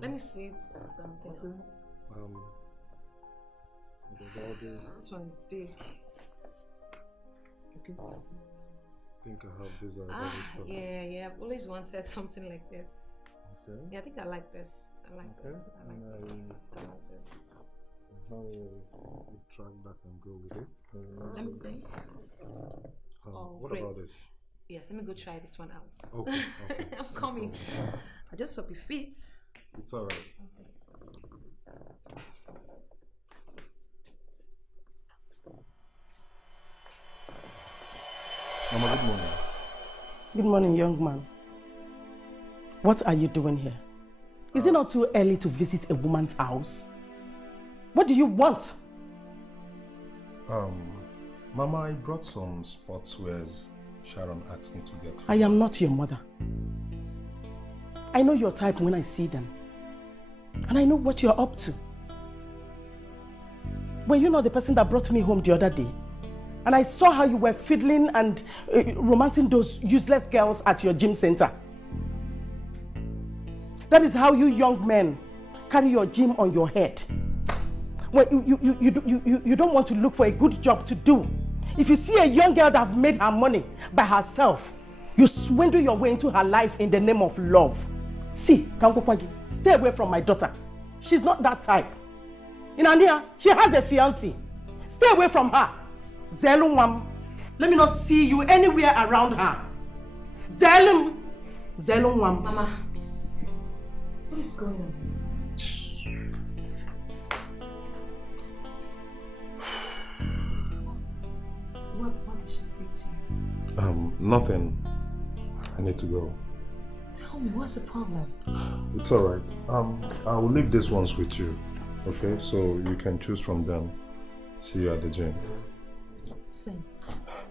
Let me see something else. This one is big. Okay. I think I have this stuff. Yeah. I've always wanted something like this. Okay. Yeah, I think I like this. I like this. I like this. How the track that can go with it? Let me see. What great. about this? Yes, let me go try this one out. Okay. I'm coming. I just hope it fits. It's alright. Mama, good morning. Good morning, young man. What are you doing here? Is it not too early to visit a woman's house? What do you want? Mama, I brought some sportswears Sharon asked me to get. I am not your mother. I know your type when I see them. And I know what you're up to. Were you not the person that brought me home the other day? And I saw how you were fiddling and romancing those useless girls at your gym center. That is how you young men carry your gym on your head. when you don't want to look for a good job to do. If you see a young girl that have made her money by herself, you swindle your way into her life in the name of love. See, Kankopagi, stay away from my daughter. She's not that type. In Ania, she has a fiancé. Stay away from her. Zelum, let me not see you anywhere around her. Zelum Wam. Mama, what is going on? What did she say to you? Nothing. I need to go. Tell me, what's the problem? It's alright. I will leave these ones with you. Okay? So you can choose from them. See you at the gym. Thanks.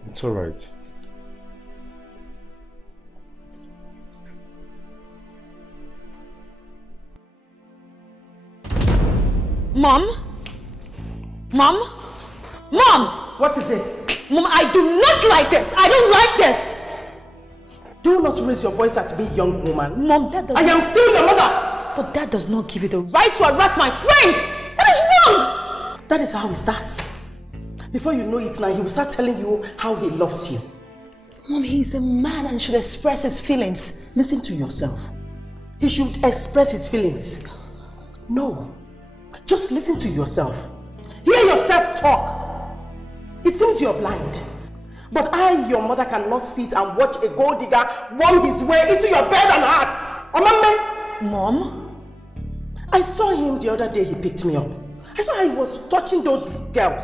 It's alright. Mom? Mom? Mom! What is it? Mom, I do not like this. I don't like this. Do not raise your voice at me, young woman. Mom, that does I am still your mother. But that does not give you the right to harass my friend. That is wrong. That is how it starts. Before you know it now, he will start telling you how he loves you. Mom, he's a man and should express his feelings. Listen to yourself. He should express his feelings. No. Just listen to yourself. Hear yourself talk. It seems you're blind. But I, your mother, cannot sit and watch a gold digger worm his way into your bed and heart. Mom? I saw him the other day. He picked me up. I saw how he was touching those girls.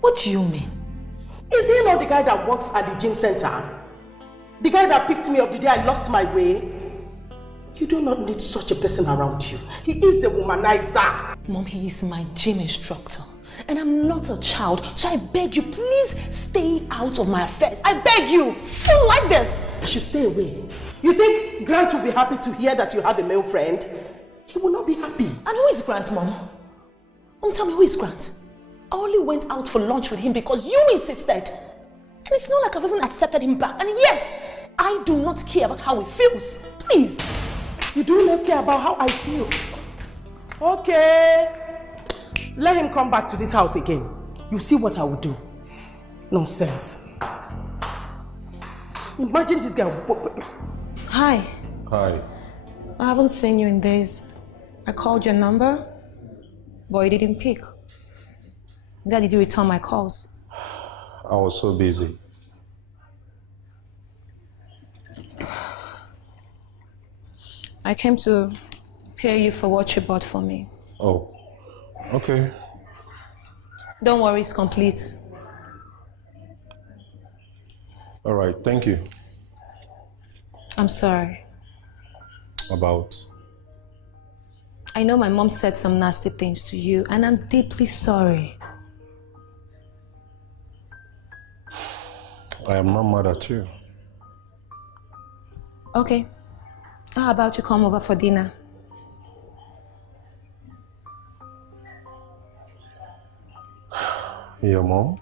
What do you mean? Is he not the guy that works at the gym center? The guy that picked me up the day I lost my way? You do not need such a person around you. He is a womanizer. Mom, he is my gym instructor. And I'm not a child, so I beg you, please stay out of my affairs. I beg you. I don't like this. I should stay away. You think Grant will be happy to hear that you have a male friend? He will not be happy. And who is Grant, Mom? Mom, tell me, who is Grant? I only went out for lunch with him because you insisted. And it's not like I've even accepted him back. And yes, I do not care about how he feels. Please. You do not care about how I feel. Okay. Let him come back to this house again. You see what I will do. Nonsense. Imagine this guy. Hi. Hi. I haven't seen you in days. I called your number, but you didn't pick. Why did you return my calls? I was so busy. I came to pay you for what you bought for me. Oh, okay. Don't worry, it's complete. All right, thank you. I'm sorry. About? I know my mom said some nasty things to you, and I'm deeply sorry. I am not mad at you. Okay. How about you come over for dinner? Your mom?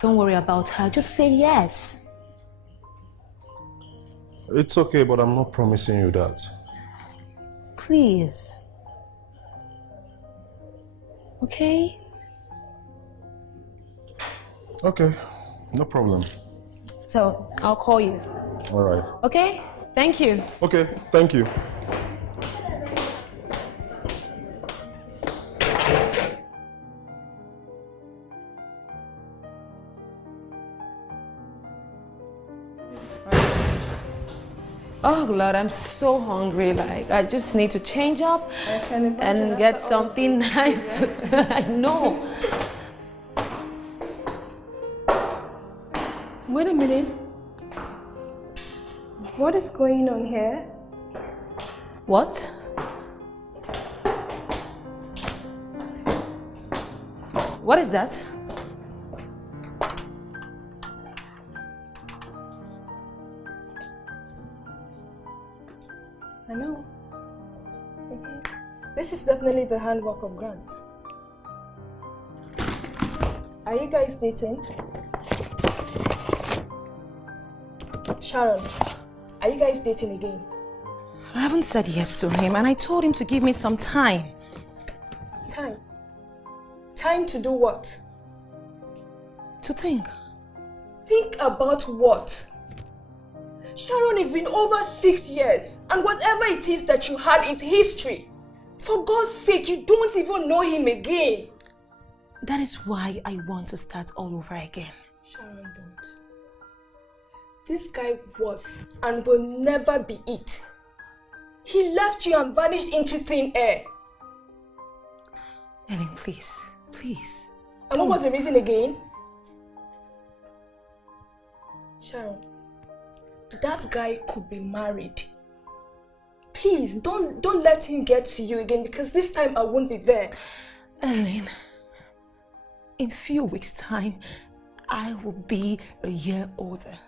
Don't worry about her. Just say yes. It's okay, but I'm not promising you that. Please. Okay? Okay, no problem. So, I'll call you. All right. Okay? Thank you. Okay, thank you. Oh Lord, I'm so hungry. Like, I just need to change up and get something nice to... I know. Wait a minute. What is going on here? What? What is that? I know. This is definitely the handwork of Grant. Are you guys dating? Sharon, are you guys dating again? I haven't said yes to him, and I told him to give me some time. Time? Time to do what? To think. Think about what? Sharon, it's been over 6 years, and whatever it is that you had is history. For God's sake, you don't even know him again. That is why I want to start all over again. Sharon, don't. This guy was and will never be it. He left you and vanished into thin air. Ellen, please, please. And what was the reason again? Sharon, that guy could be married. Please, don't let him get to you again, because this time I won't be there. Ellen, in a few weeks' time, I will be a year older.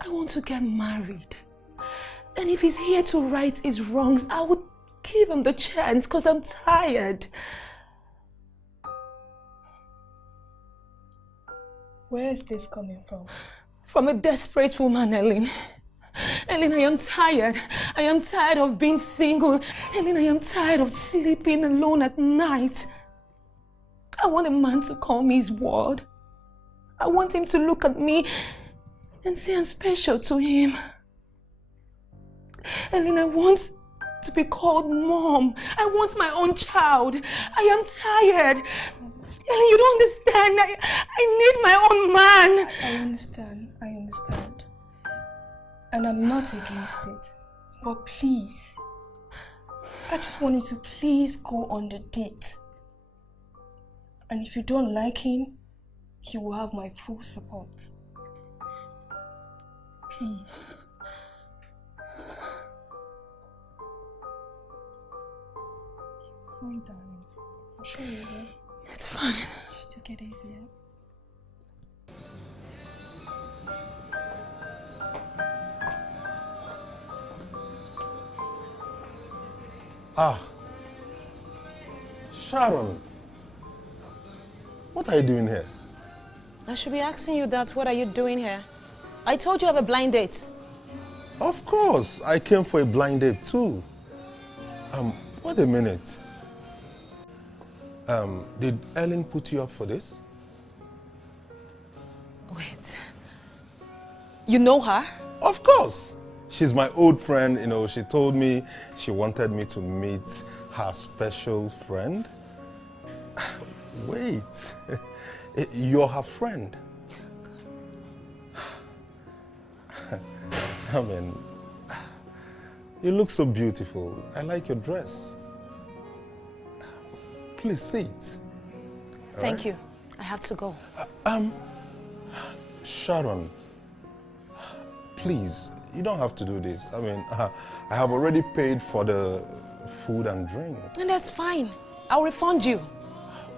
I want to get married. And if he's here to right his wrongs, I would give him the chance, because I'm tired. Where is this coming from? From a desperate woman, Ellen. Ellen, I am tired. I am tired of being single. Ellen, I am tired of sleeping alone at night. I want a man to call me his word. I want him to look at me and say I'm special to him. Ellen, I want to be called mom. I want my own child. I am tired. Ellen, you don't understand. I need my own man. I understand. And I'm not against it. But please, I just want you to please go on the date. And if you don't like him, you will have my full support. Please. Fine, darling. I'll show you here. It's fine. Just take it easy, yeah? Ah, Sharon, what are you doing here? I should be asking you that. What are you doing here? I told you I have a blind date. Of course, I came for a blind date too. Wait a minute. Did Ellen put you up for this? Wait. You know her? Of course. She's my old friend, you know, she told me she wanted me to meet her special friend. Wait, you're her friend? I mean, you look so beautiful. I like your dress. Please sit. Thank you. I have to go. Sharon, please. You don't have to do this. I mean, I have already paid for the food and drink. And that's fine. I'll refund you.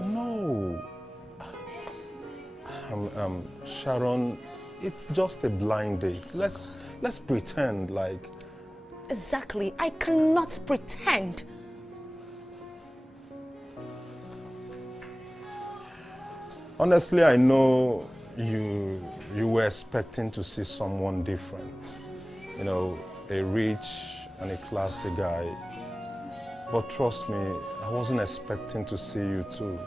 No. Sharon, it's just a blind date. Let's pretend like... Exactly. I cannot pretend. Honestly, I know you were expecting to see someone different. You know, a rich and a classy guy. But trust me, I wasn't expecting to see you too.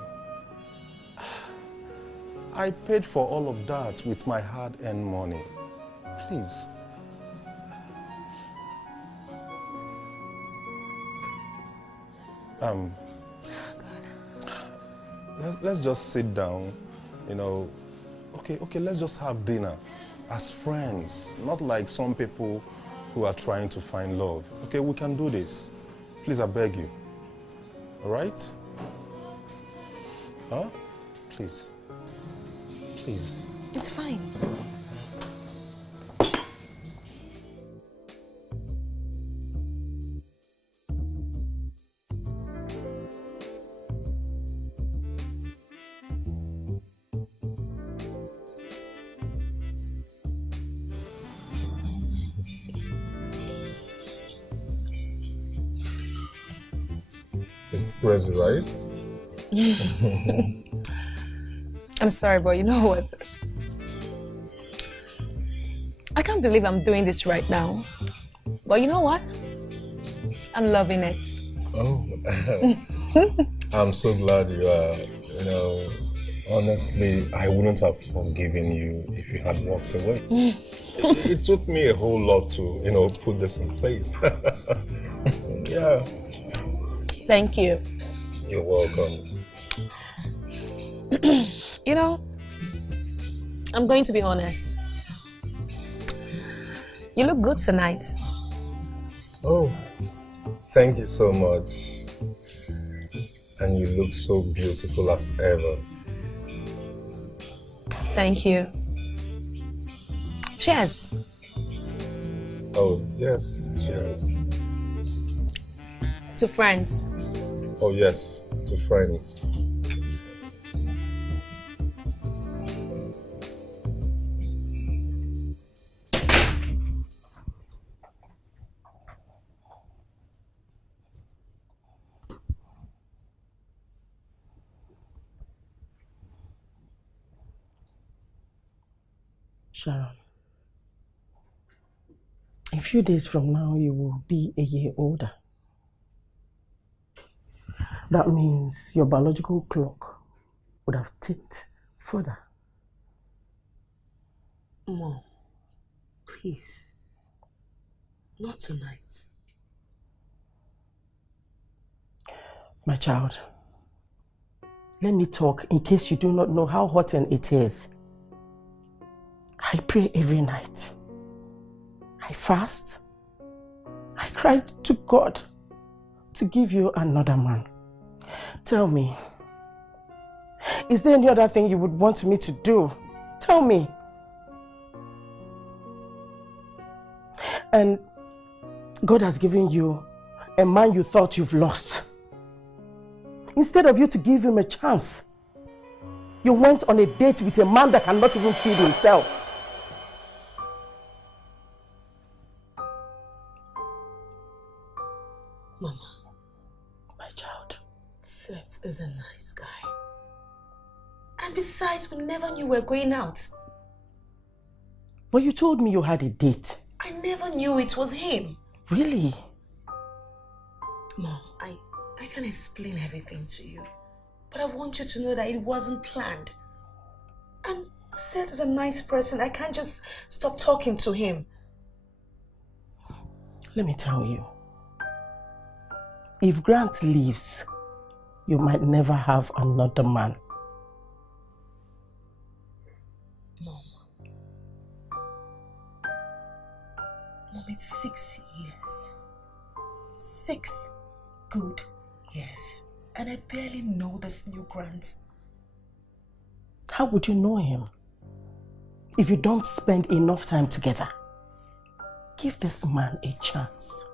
I paid for all of that with my hard-earned money. Please. Let's just sit down, you know. Okay, let's just have dinner as friends, not like some people who are trying to find love. Okay, we can do this. Please, I beg you. All right? Huh? Please. Please. It's fine. It's crazy, right? I'm sorry, but you know what? I can't believe I'm doing this right now. But you know what? I'm loving it. Oh, I'm so glad you are. You know, honestly, I wouldn't have forgiven you if you had walked away. It took me a whole lot to, put this in place. Yeah. Thank you. You're welcome. You know, I'm going to be honest. You look good tonight. Oh, thank you so much. And you look so beautiful as ever. Thank you. Cheers. Oh, yes, cheers. To friends. Oh, yes, to friends. Sharon, a few days from now, you will be a year older. That means your biological clock would have ticked further. Mom, please. Not tonight. My child, let me talk in case you do not know how hot it is. I pray every night. I fast. I cry to God to give you another man. Tell me, is there any other thing you would want me to do? Tell me. And God has given you a man you thought you've lost. Instead of you to give him a chance, you went on a date with a man that cannot even feed himself. Mama. My child. Seth is a nice guy. And besides, we never knew we were going out. But you told me you had a date. I never knew it was him. Really? Mom, I can explain everything to you. But I want you to know that it wasn't planned. And Seth is a nice person. I can't just stop talking to him. Let me tell you. If Grant leaves, you might never have another man. Mom, it's 6 years. 6 good years. And I barely know this new Grant. How would you know him if you don't spend enough time together? Give this man a chance.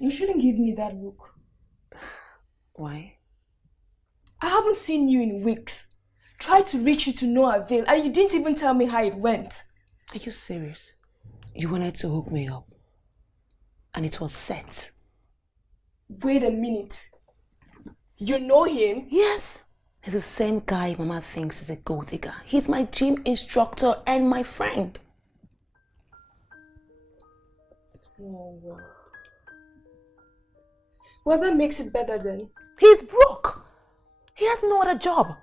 You shouldn't give me that look. Why? I haven't seen you in weeks. Tried to reach you to no avail, and you didn't even tell me how it went. Are you serious? You wanted to hook me up. And it was set. Wait a minute. You know him? Yes. He's the same guy Mama thinks is a gold digger. He's my gym instructor and my friend. Small world. Well, that makes it better then. He's broke. He has no other job.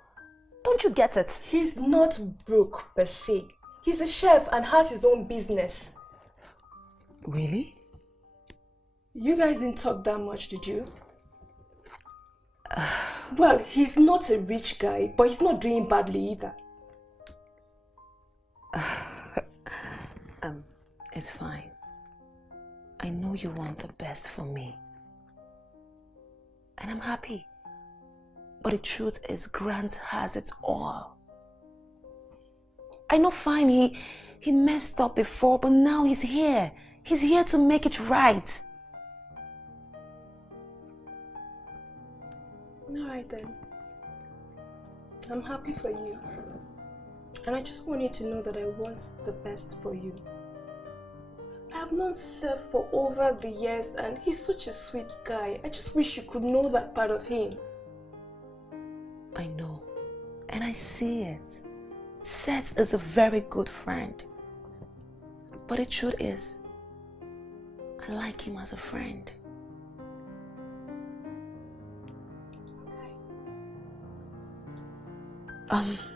Don't you get it? He's not broke per se. He's a chef and has his own business. Really? You guys didn't talk that much, did you? Well, he's not a rich guy, but he's not doing badly either. It's fine. I know you want the best for me. And I'm happy. But the truth is, Grant has it all. I know fine, he messed up before, but now he's here. He's here to make it right. Alright then. I'm happy for you. And I just want you to know that I want the best for you. I have known Seth for over the years and he's such a sweet guy. I just wish you could know that part of him. I know. And I see it. Seth is a very good friend. But the truth is, I like him as a friend.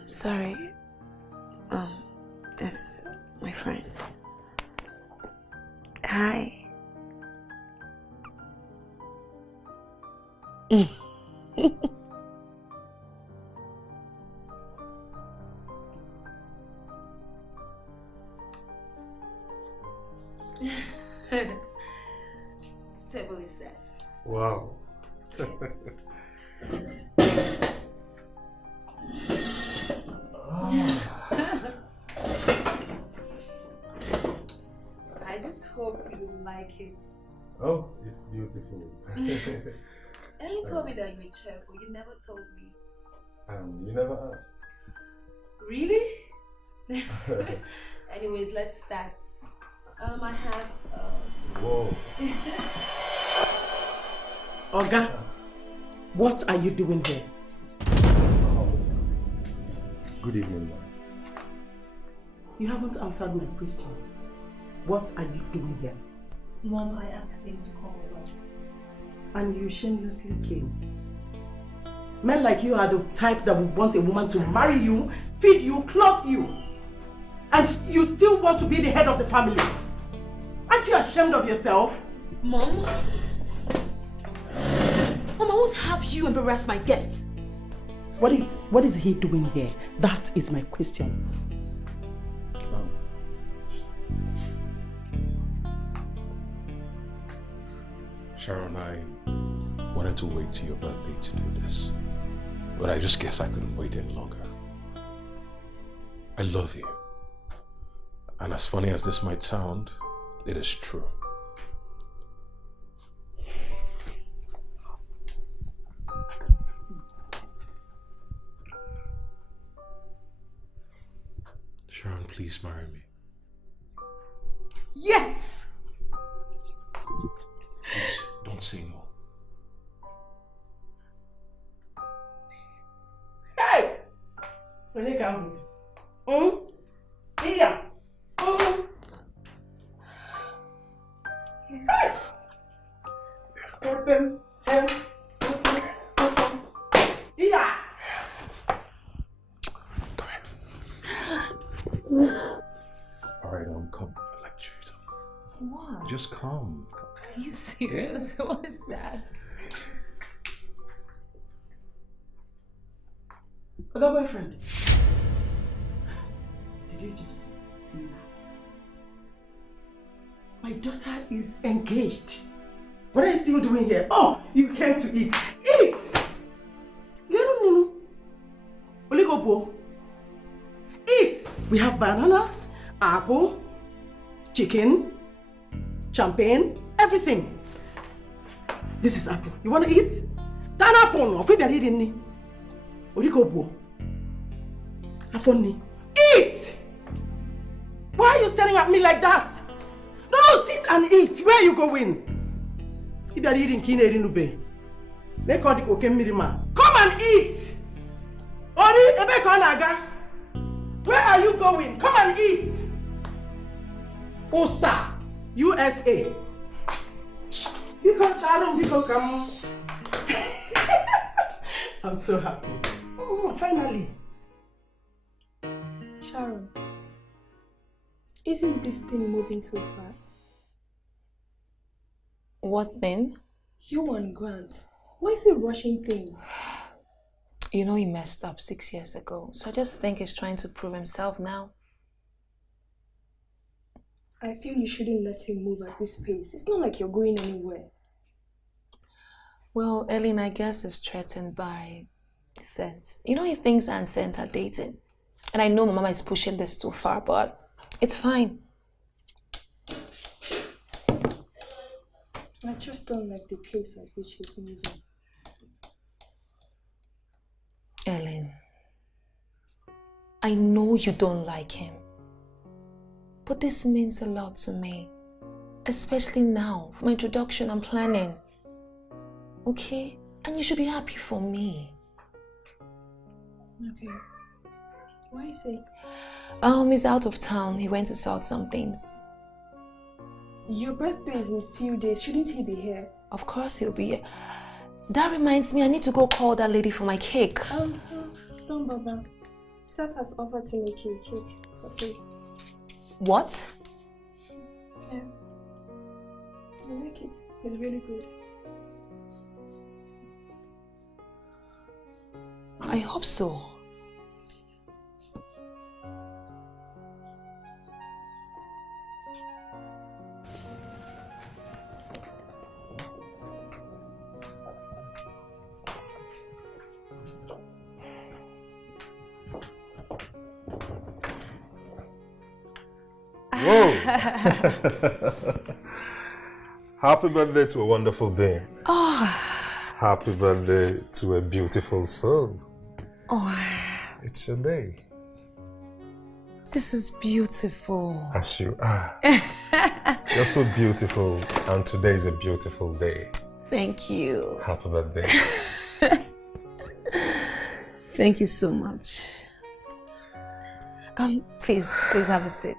Sorry. That's my friend. Hi. Table is set. Wow. I just hope you like it. Oh, it's beautiful. Ellie told me that you're cheerful. You never told me. You never asked. Really? Anyways, let's start. I have. Whoa. Oga, what are you doing here? Good evening, ma'am. You haven't answered my question. What are you doing here? Mom, I asked him to come over. And you shamelessly came. Men like you are the type that would want a woman to marry you, feed you, clothe you. And you still want to be the head of the family. Aren't you ashamed of yourself? Mom? Mom, I won't have you embarrass my guests. What is he doing here? That is my question. Sharon, I wanted to wait till your birthday to do this, but I just guess I couldn't wait any longer. I love you. And as funny as this might sound, it is true. Sharon, please marry me. Yes! Please, don't say no. Hey! When you come, here. Yes. Open. Yeah. Alright, come. I like you. What? Just come. Are you serious? What is that? Other boyfriend. Did you just see that? My daughter is engaged. What are you still doing here? Oh, you came to eat. Eat! Oligobo. Eat! We have bananas, apple, chicken, champagne, everything. This is apple. You want to eat? Tan apple no. Oligobo. Afoni. Eat! Why are you staring at me like that? No, sit and eat. Where are you going? If you are eating kine erinube, they call the koke mirima. Come and eat! Ori, ebe konaga. Where are you going? Come and eat! Osa, USA. You come, Charon, you come. I'm so happy. Oh, finally. Sharon, isn't this thing moving too fast? What thing? You and Grant. Why is he rushing things? You know he messed up 6 years ago, so I just think he's trying to prove himself now. I feel you shouldn't let him move at this pace. It's not like you're going anywhere. Well, Ellen, I guess is threatened by Seth. You know he thinks Anne and Seth are dating. And I know my mama is pushing this too far, but it's fine. I just don't like the pace at which he's moving. Ellen, I know you don't like him, but this means a lot to me, especially now for my introduction and planning. Okay? And you should be happy for me. Okay. Why is he? He's out of town. He went to sort some things. Your birthday is in a few days. Shouldn't he be here? Of course he'll be here. That reminds me, I need to go call that lady for my cake. Don't bother. Seth has offered to make you a cake for free. What? Yeah. I like it. It's really good. I hope so. Whoa! Happy birthday to a wonderful being. Oh. Happy birthday to a beautiful soul. Oh. It's your day. This is beautiful. As you are. You're so beautiful, and today is a beautiful day. Thank you. Happy birthday. Thank you so much. Please have a seat.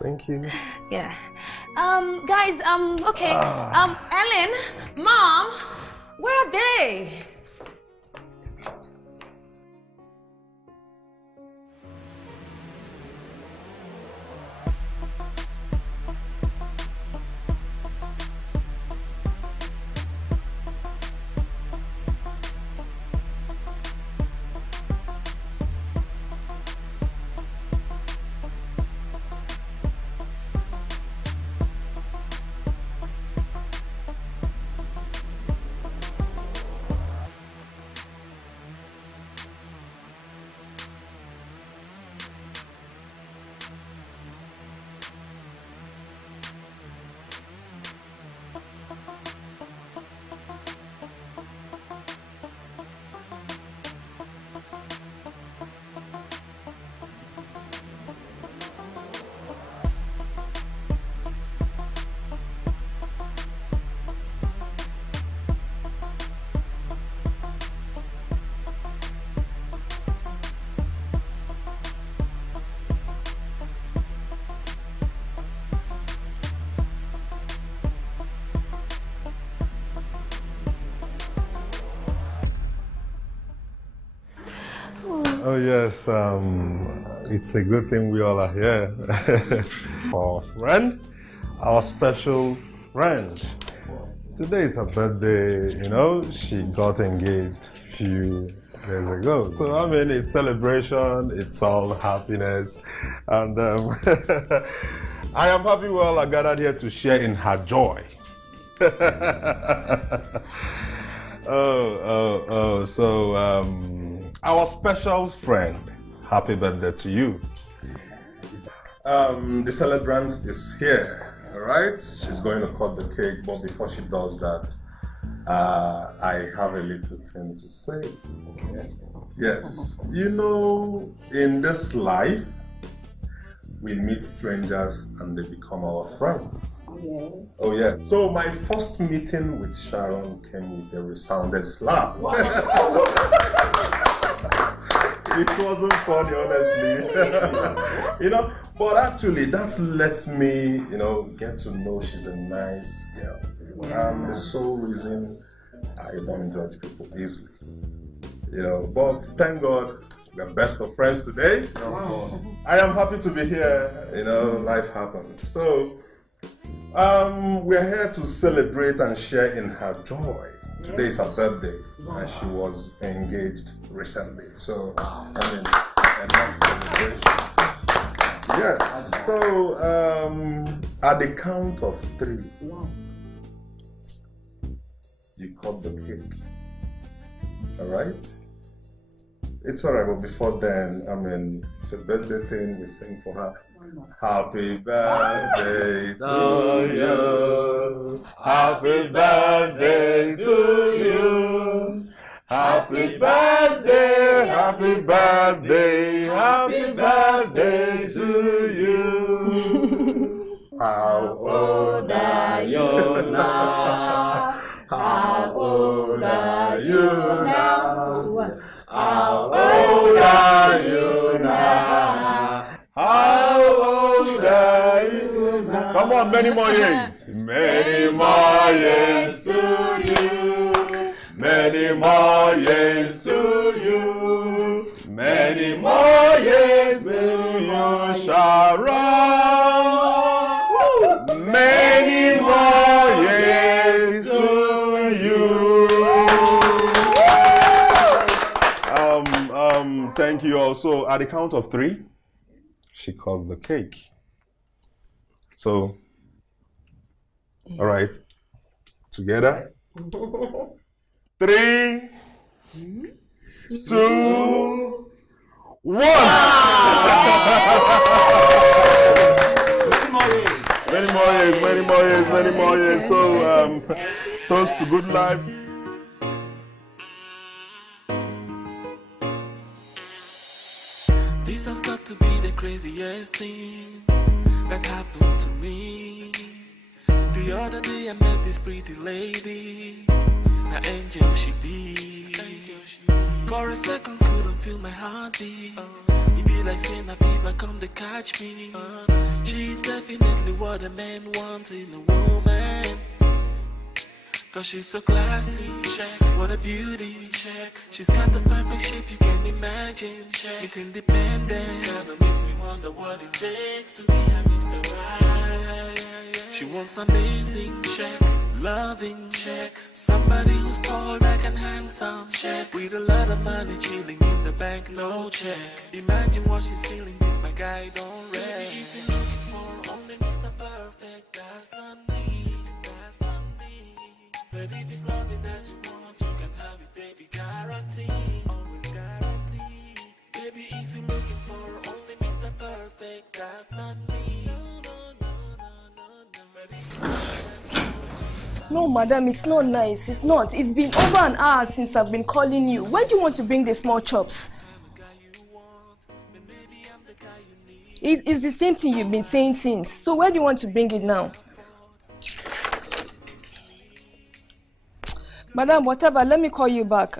Thank you. Yeah. Guys, okay. Ellen, Mom, where are they? Oh yes, it's a good thing we all are here. Our friend, our special friend. Today is her birthday, you know, she got engaged a few days ago. So I mean, it's celebration, it's all happiness. And I am happy we all are gathered here to share in her joy. So our special friend, happy birthday to you. The celebrant is here, all right? She's going to cut the cake, but before she does that, I have a little thing to say. Okay. Yes, you know, in this life, we meet strangers and they become our friends. Yes. Oh yeah. So my first meeting with Sharon came with a resounding slap. Wow. It wasn't funny, honestly. You know, but actually that lets me, you know, get to know she's a nice girl. And the sole reason I don't judge people easily. You know, but thank God we're best of friends today. Of course. I am happy to be here. You know, life happened. So we're here to celebrate and share in her joy. Today is her birthday, and she was engaged recently. So, I mean, enough celebration. Yes. So, at the count of 3, you cut the cake. All right? It's alright, but before then, I mean, it's a birthday thing, we sing for her. Happy birthday to you. Happy birthday to you. Happy birthday, happy birthday, happy birthday to you. How old are you now? How old are you now? How old are you now? How old are you now? Come on, many more years. Many more years to you. Many more years to you. Many more years to you shall run. Many more years to you. Thank you all. So at the count of 3, she cuts the cake. So, all right, together. 3, 2, 1. Many more years, many more years, many more years. So, toast to good life. This has got to be the craziest thing that happened to me. The other day I met this pretty lady. Now angel she be. For a second couldn't feel my heartbeat. It be like saying a fever come to catch me. She's definitely what a man wants in a woman. Cause she's so classy, check. What a beauty, check. She's got the perfect shape you can imagine, check. It's independent, kinda makes me wonder what it takes to be a Mr. Right. She wants amazing, check. Loving, check. Somebody who's tall, dark and handsome, check. With a lot of money chilling in the bank, no check. Imagine what she's feeling, this my guy don't rest. Maybe if you're looking for only Mr. Perfect, that's not me, that's not me. But if it's loving that you want, you can have it, baby, guaranteed. Always guaranteed. Baby, if you're looking for only Mr. Perfect, that's not me. No, madam, it's not nice. It's not. It's been over an hour since I've been calling you. Where do you want to bring the small chops? It's the same thing you've been saying since. So where do you want to bring it now? Madam, whatever, let me call you back.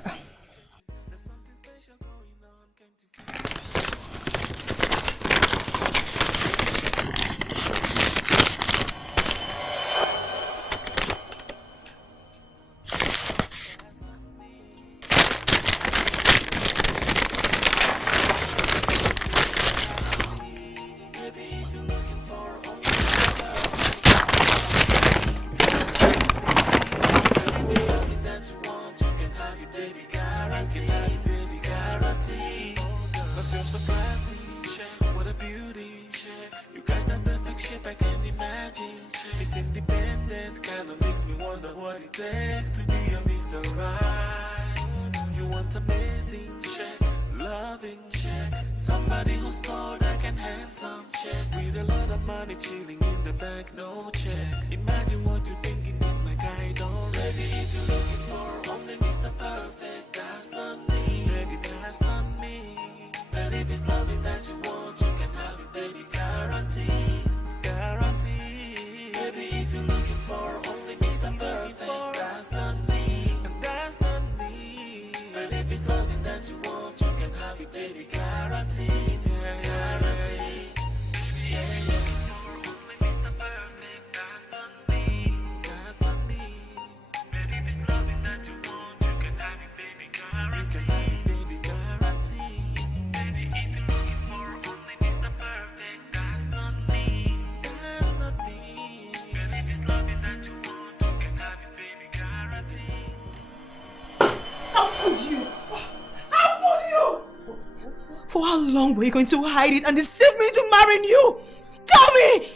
For how long were you going to hide it and deceive me into marrying you? Tell me!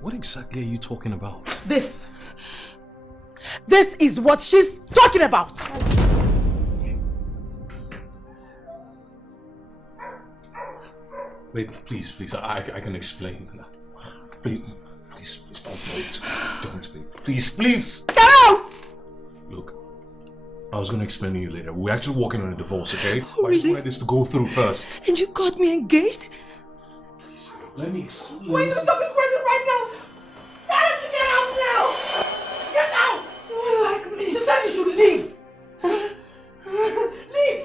What exactly are you talking about? This is what she's talking about. Wait, please, I can explain. Please, don't do it. Don't, please. Get out! Look, I was going to explain to you later. We're actually working on a divorce, okay? Oh, I just wanted this to go through first. And you got me engaged? Please, let me explain. Wait, stop being crazy right now! Get out now! Get out! You don't like me. She said you should leave. Leave.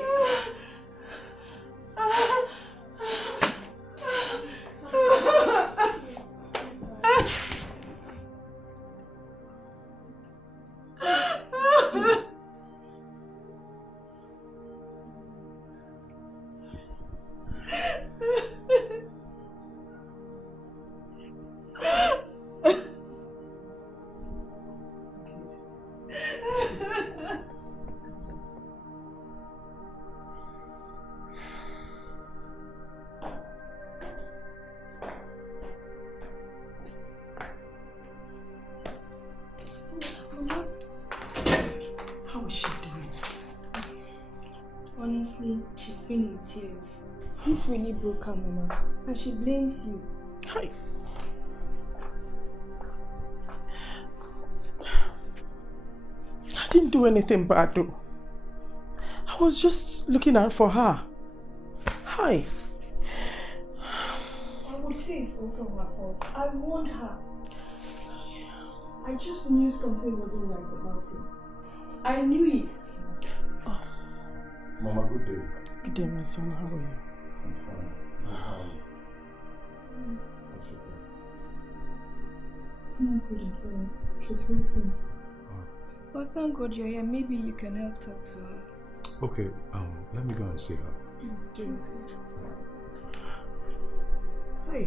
How is she doing? Honestly, she's been in tears. This really broke her, Mama, and she blames you. Hi. I didn't do anything bad though. I was just looking out for her. Hi. I would say it's also her fault. I warned her. I just knew something wasn't right about him. I knew it. Mama, good day. Good day, my son. How are you? I'm fine. How are you? What's your problem? She's waiting. But thank God you're here. Maybe you can help talk to her. Okay, let me go and see her. Please do it. Hi.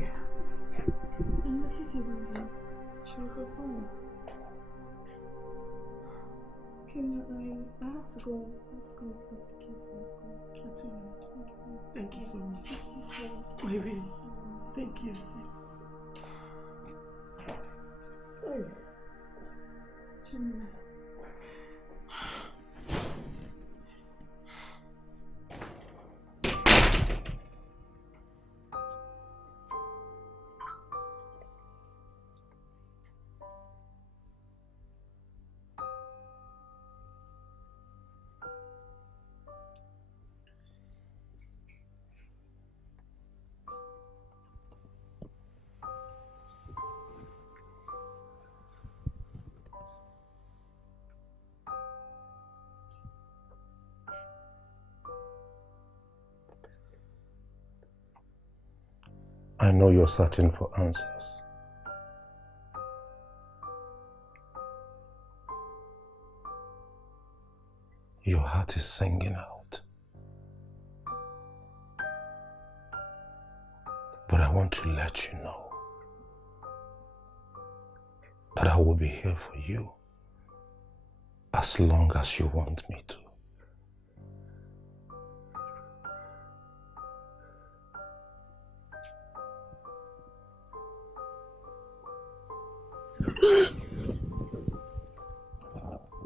I'm not if you're busy. She'll go home. Okay, I have to go. Let's go pick the kids from school. That's all right. Thank you so much. Baby, thank you. Hey. I know you're searching for answers. Your heart is singing out. But I want to let you know that I will be here for you as long as you want me to.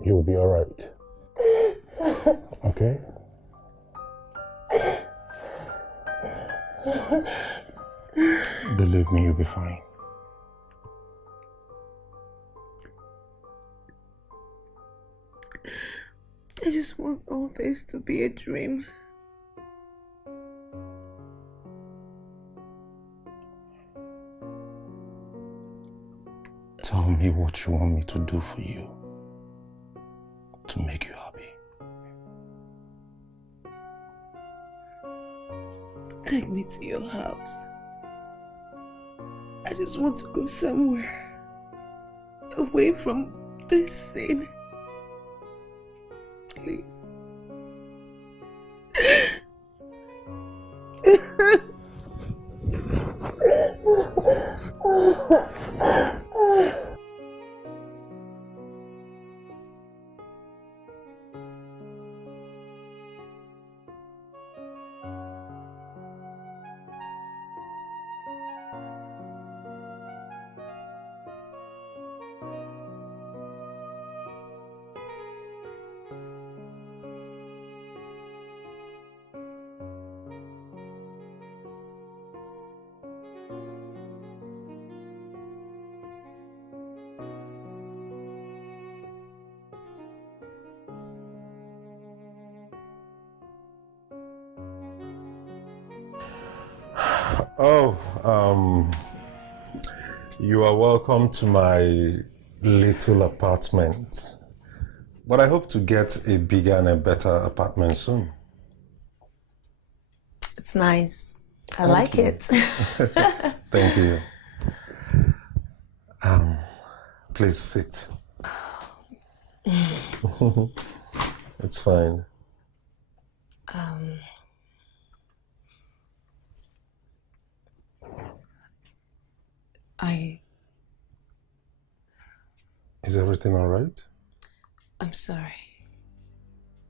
You'll be all right. Okay? Believe me, you'll be fine. I just want all this to be a dream. Tell me what you want me to do for you to make you happy. Take me to your house. I just want to go somewhere away from this scene. Please. Oh, you are welcome to my little apartment. But I hope to get a bigger and a better apartment soon. It's nice. I Thank like you. it. Thank you. Please sit. It's fine. Is everything all right? I'm sorry.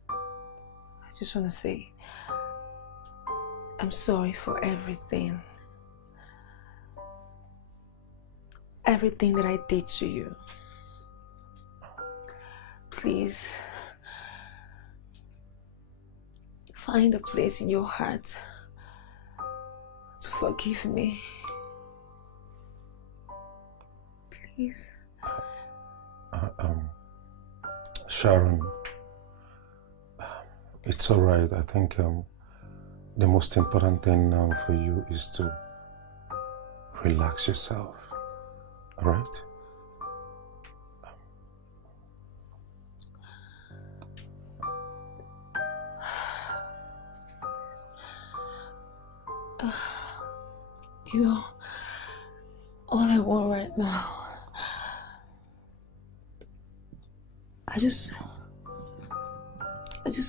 I just want to say, I'm sorry for everything. Everything that I did to you. Please, find a place in your heart to forgive me. Please. Sharon, it's all right. I think the most important thing now for you is to relax yourself. All right? You know, all I want right now, I just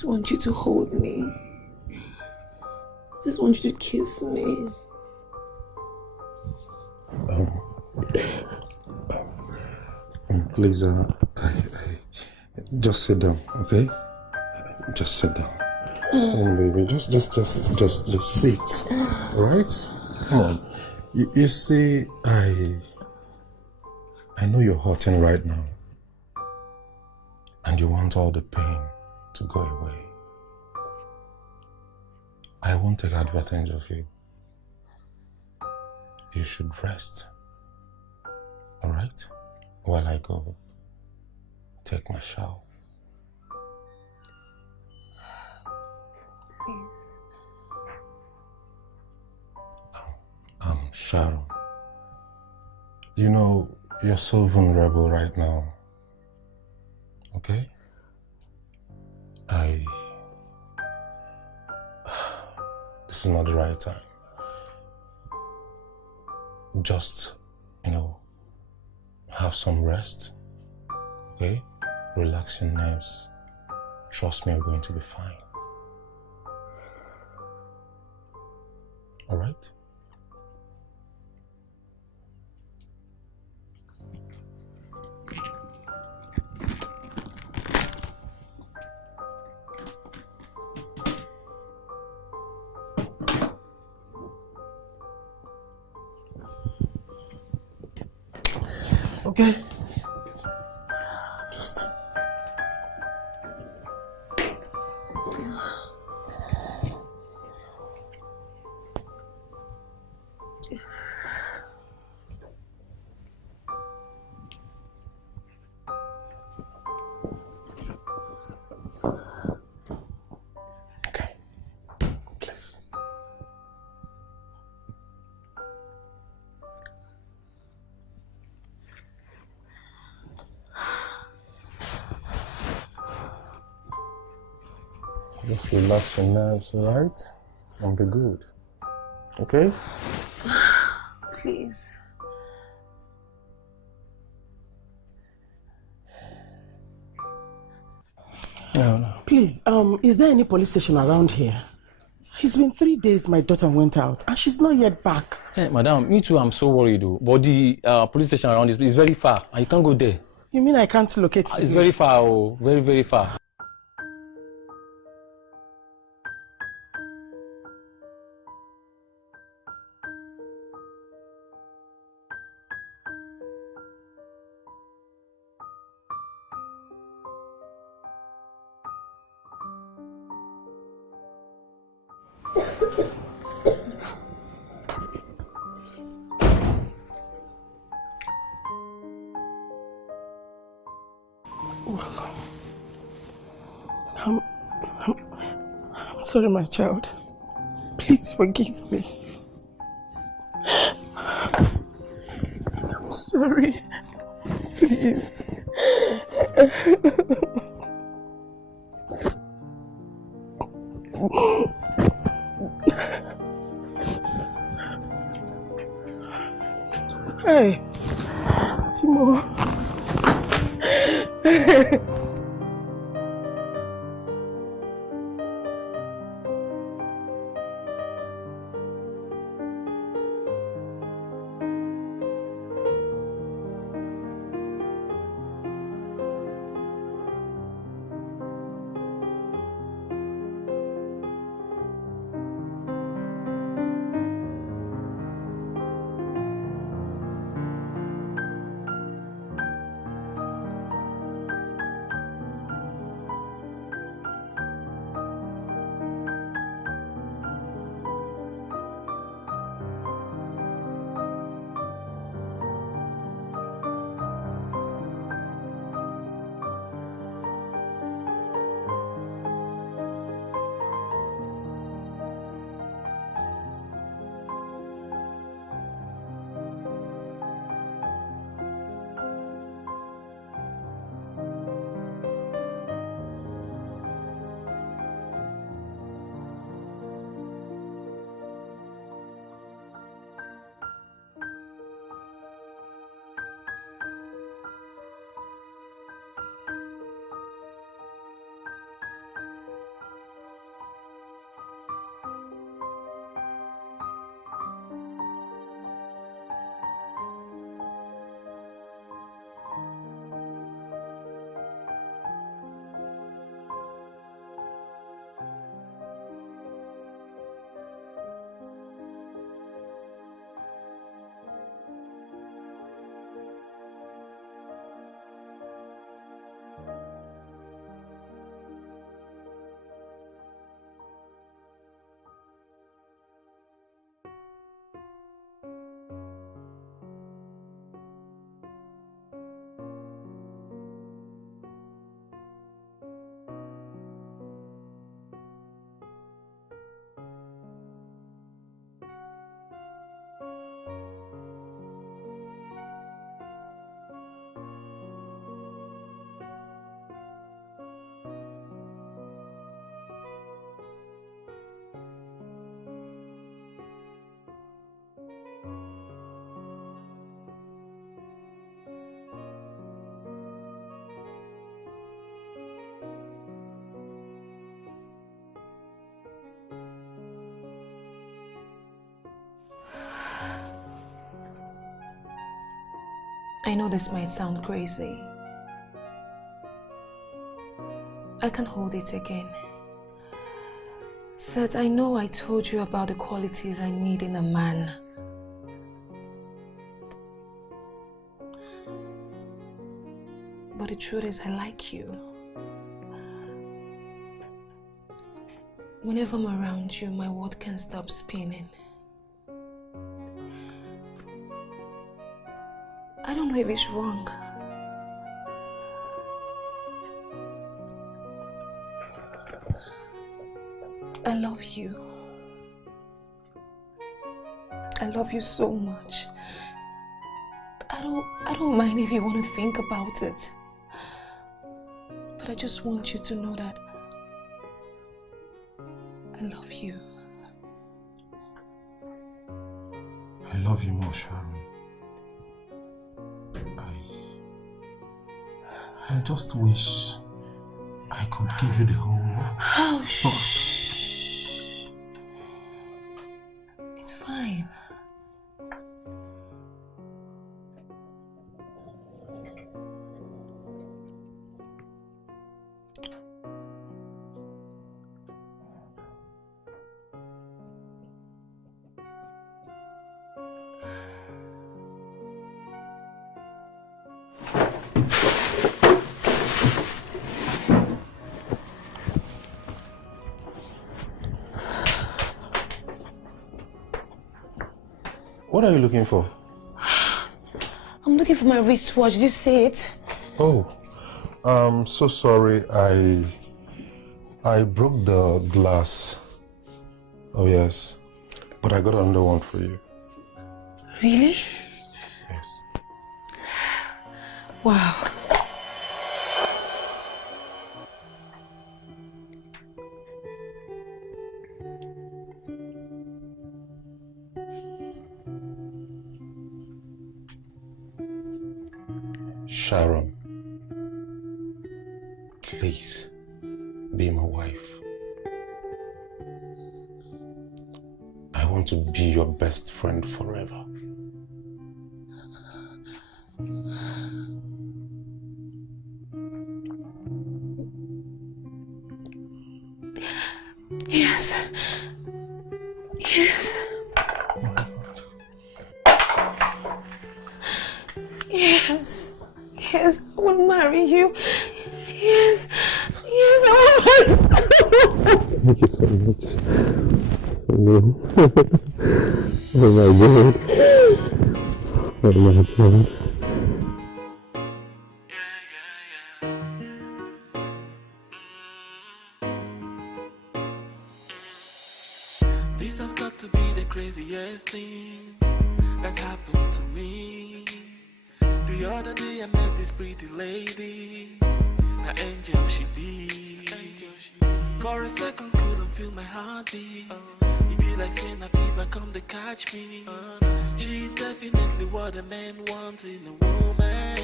want you to hold me. I just want you to kiss me. Please, just sit down, okay? Just sit down. Baby, just sit. All right? Come on. You see, I know you're hurting right now, and you want all the pain to go away. I won't take advantage of you. You should rest. All right? While I go take my shower. Please. Sharon, you know, you're so vulnerable right now. Okay? This is not the right time. Just, have some rest. Okay? Relax your nerves. Trust me, you're going to be fine. All right? Okay. Just. Okay. Please. Just relax your nerves, alright? And be good. Okay? Please. No. Please, is there any police station around here? It's been 3 days my daughter went out and she's not yet back. Hey, madam, me too, I'm so worried though. But the police station around is very far and you can't go there. You mean I can't locate the It's place? very far, oh, very, very far. I'm sorry, my child. Please forgive me. I'm sorry. Please. Hey, Timo. I know this might sound crazy. I can hold it again. Seth, I know I told you about the qualities I need in a man. But the truth is, I like you. Whenever I'm around you, my world can't stop spinning. I don't know if it's wrong. I love you. I love you so much. I don't mind if you want to think about it. But I just want you to know that I love you. I love you more, Sharon. I just wish I could give you the whole world. Oh, shh. It's fine. What are you looking for? I'm looking for my wristwatch. Did you see it? Oh, I'm so sorry. I broke the glass. Oh yes, but I got another one for you. Really? Yes. Wow. Sharon, please be my wife. I want to be your best friend forever. Yes. Yes. Yes. Yes, I will marry you. Yes. Yes, I will marry you. Thank you so much. Oh my God. Oh my God. This has got to be the craziest thing that happened to me. The other day I met this pretty lady, the angel she be. For a second couldn't feel my heartbeat. It be like saying a fever come to catch me. She's definitely what a man wants in a woman.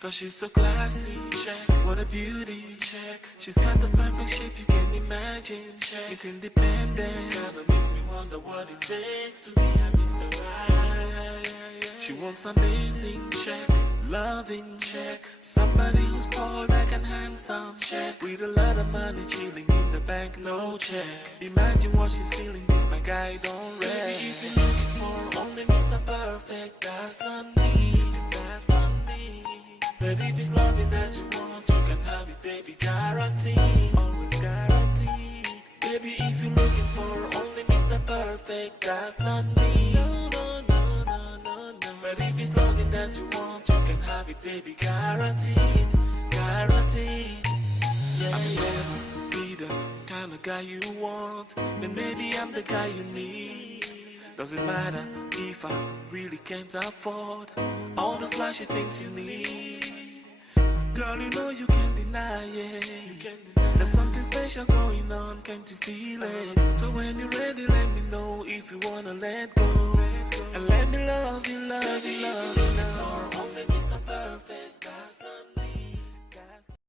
Cause she's so classy, check. What a beauty, check. She's got the perfect shape you can imagine, check. She's independent, kinda makes me wonder what it takes to be a Mr. Right. She wants amazing, check. Loving, check. Somebody who's tall, dark and handsome, check. With a lot of money chilling in the bank, no check. Imagine what she's feeling, this my guy don't rest. Maybe if you're looking for only Mr. Perfect, that's not me, that's not me. But if it's loving that you want, you can have it, baby, guaranteed. Always guaranteed. Baby, if you're looking for only Mr. Perfect, that's not me. No, no, no, no, no, no. But if it's loving that you want, you can have it, baby, guaranteed. Guaranteed. Yeah, I'm gonna be the kind of guy you want. Then maybe I'm the guy you need. Doesn't matter if I really can't afford all the flashy things you need. Girl, you know you can't deny it. There's something special going on, can't you feel it? So when you're ready, let me know if you wanna let go. And let me love you, love you, love you.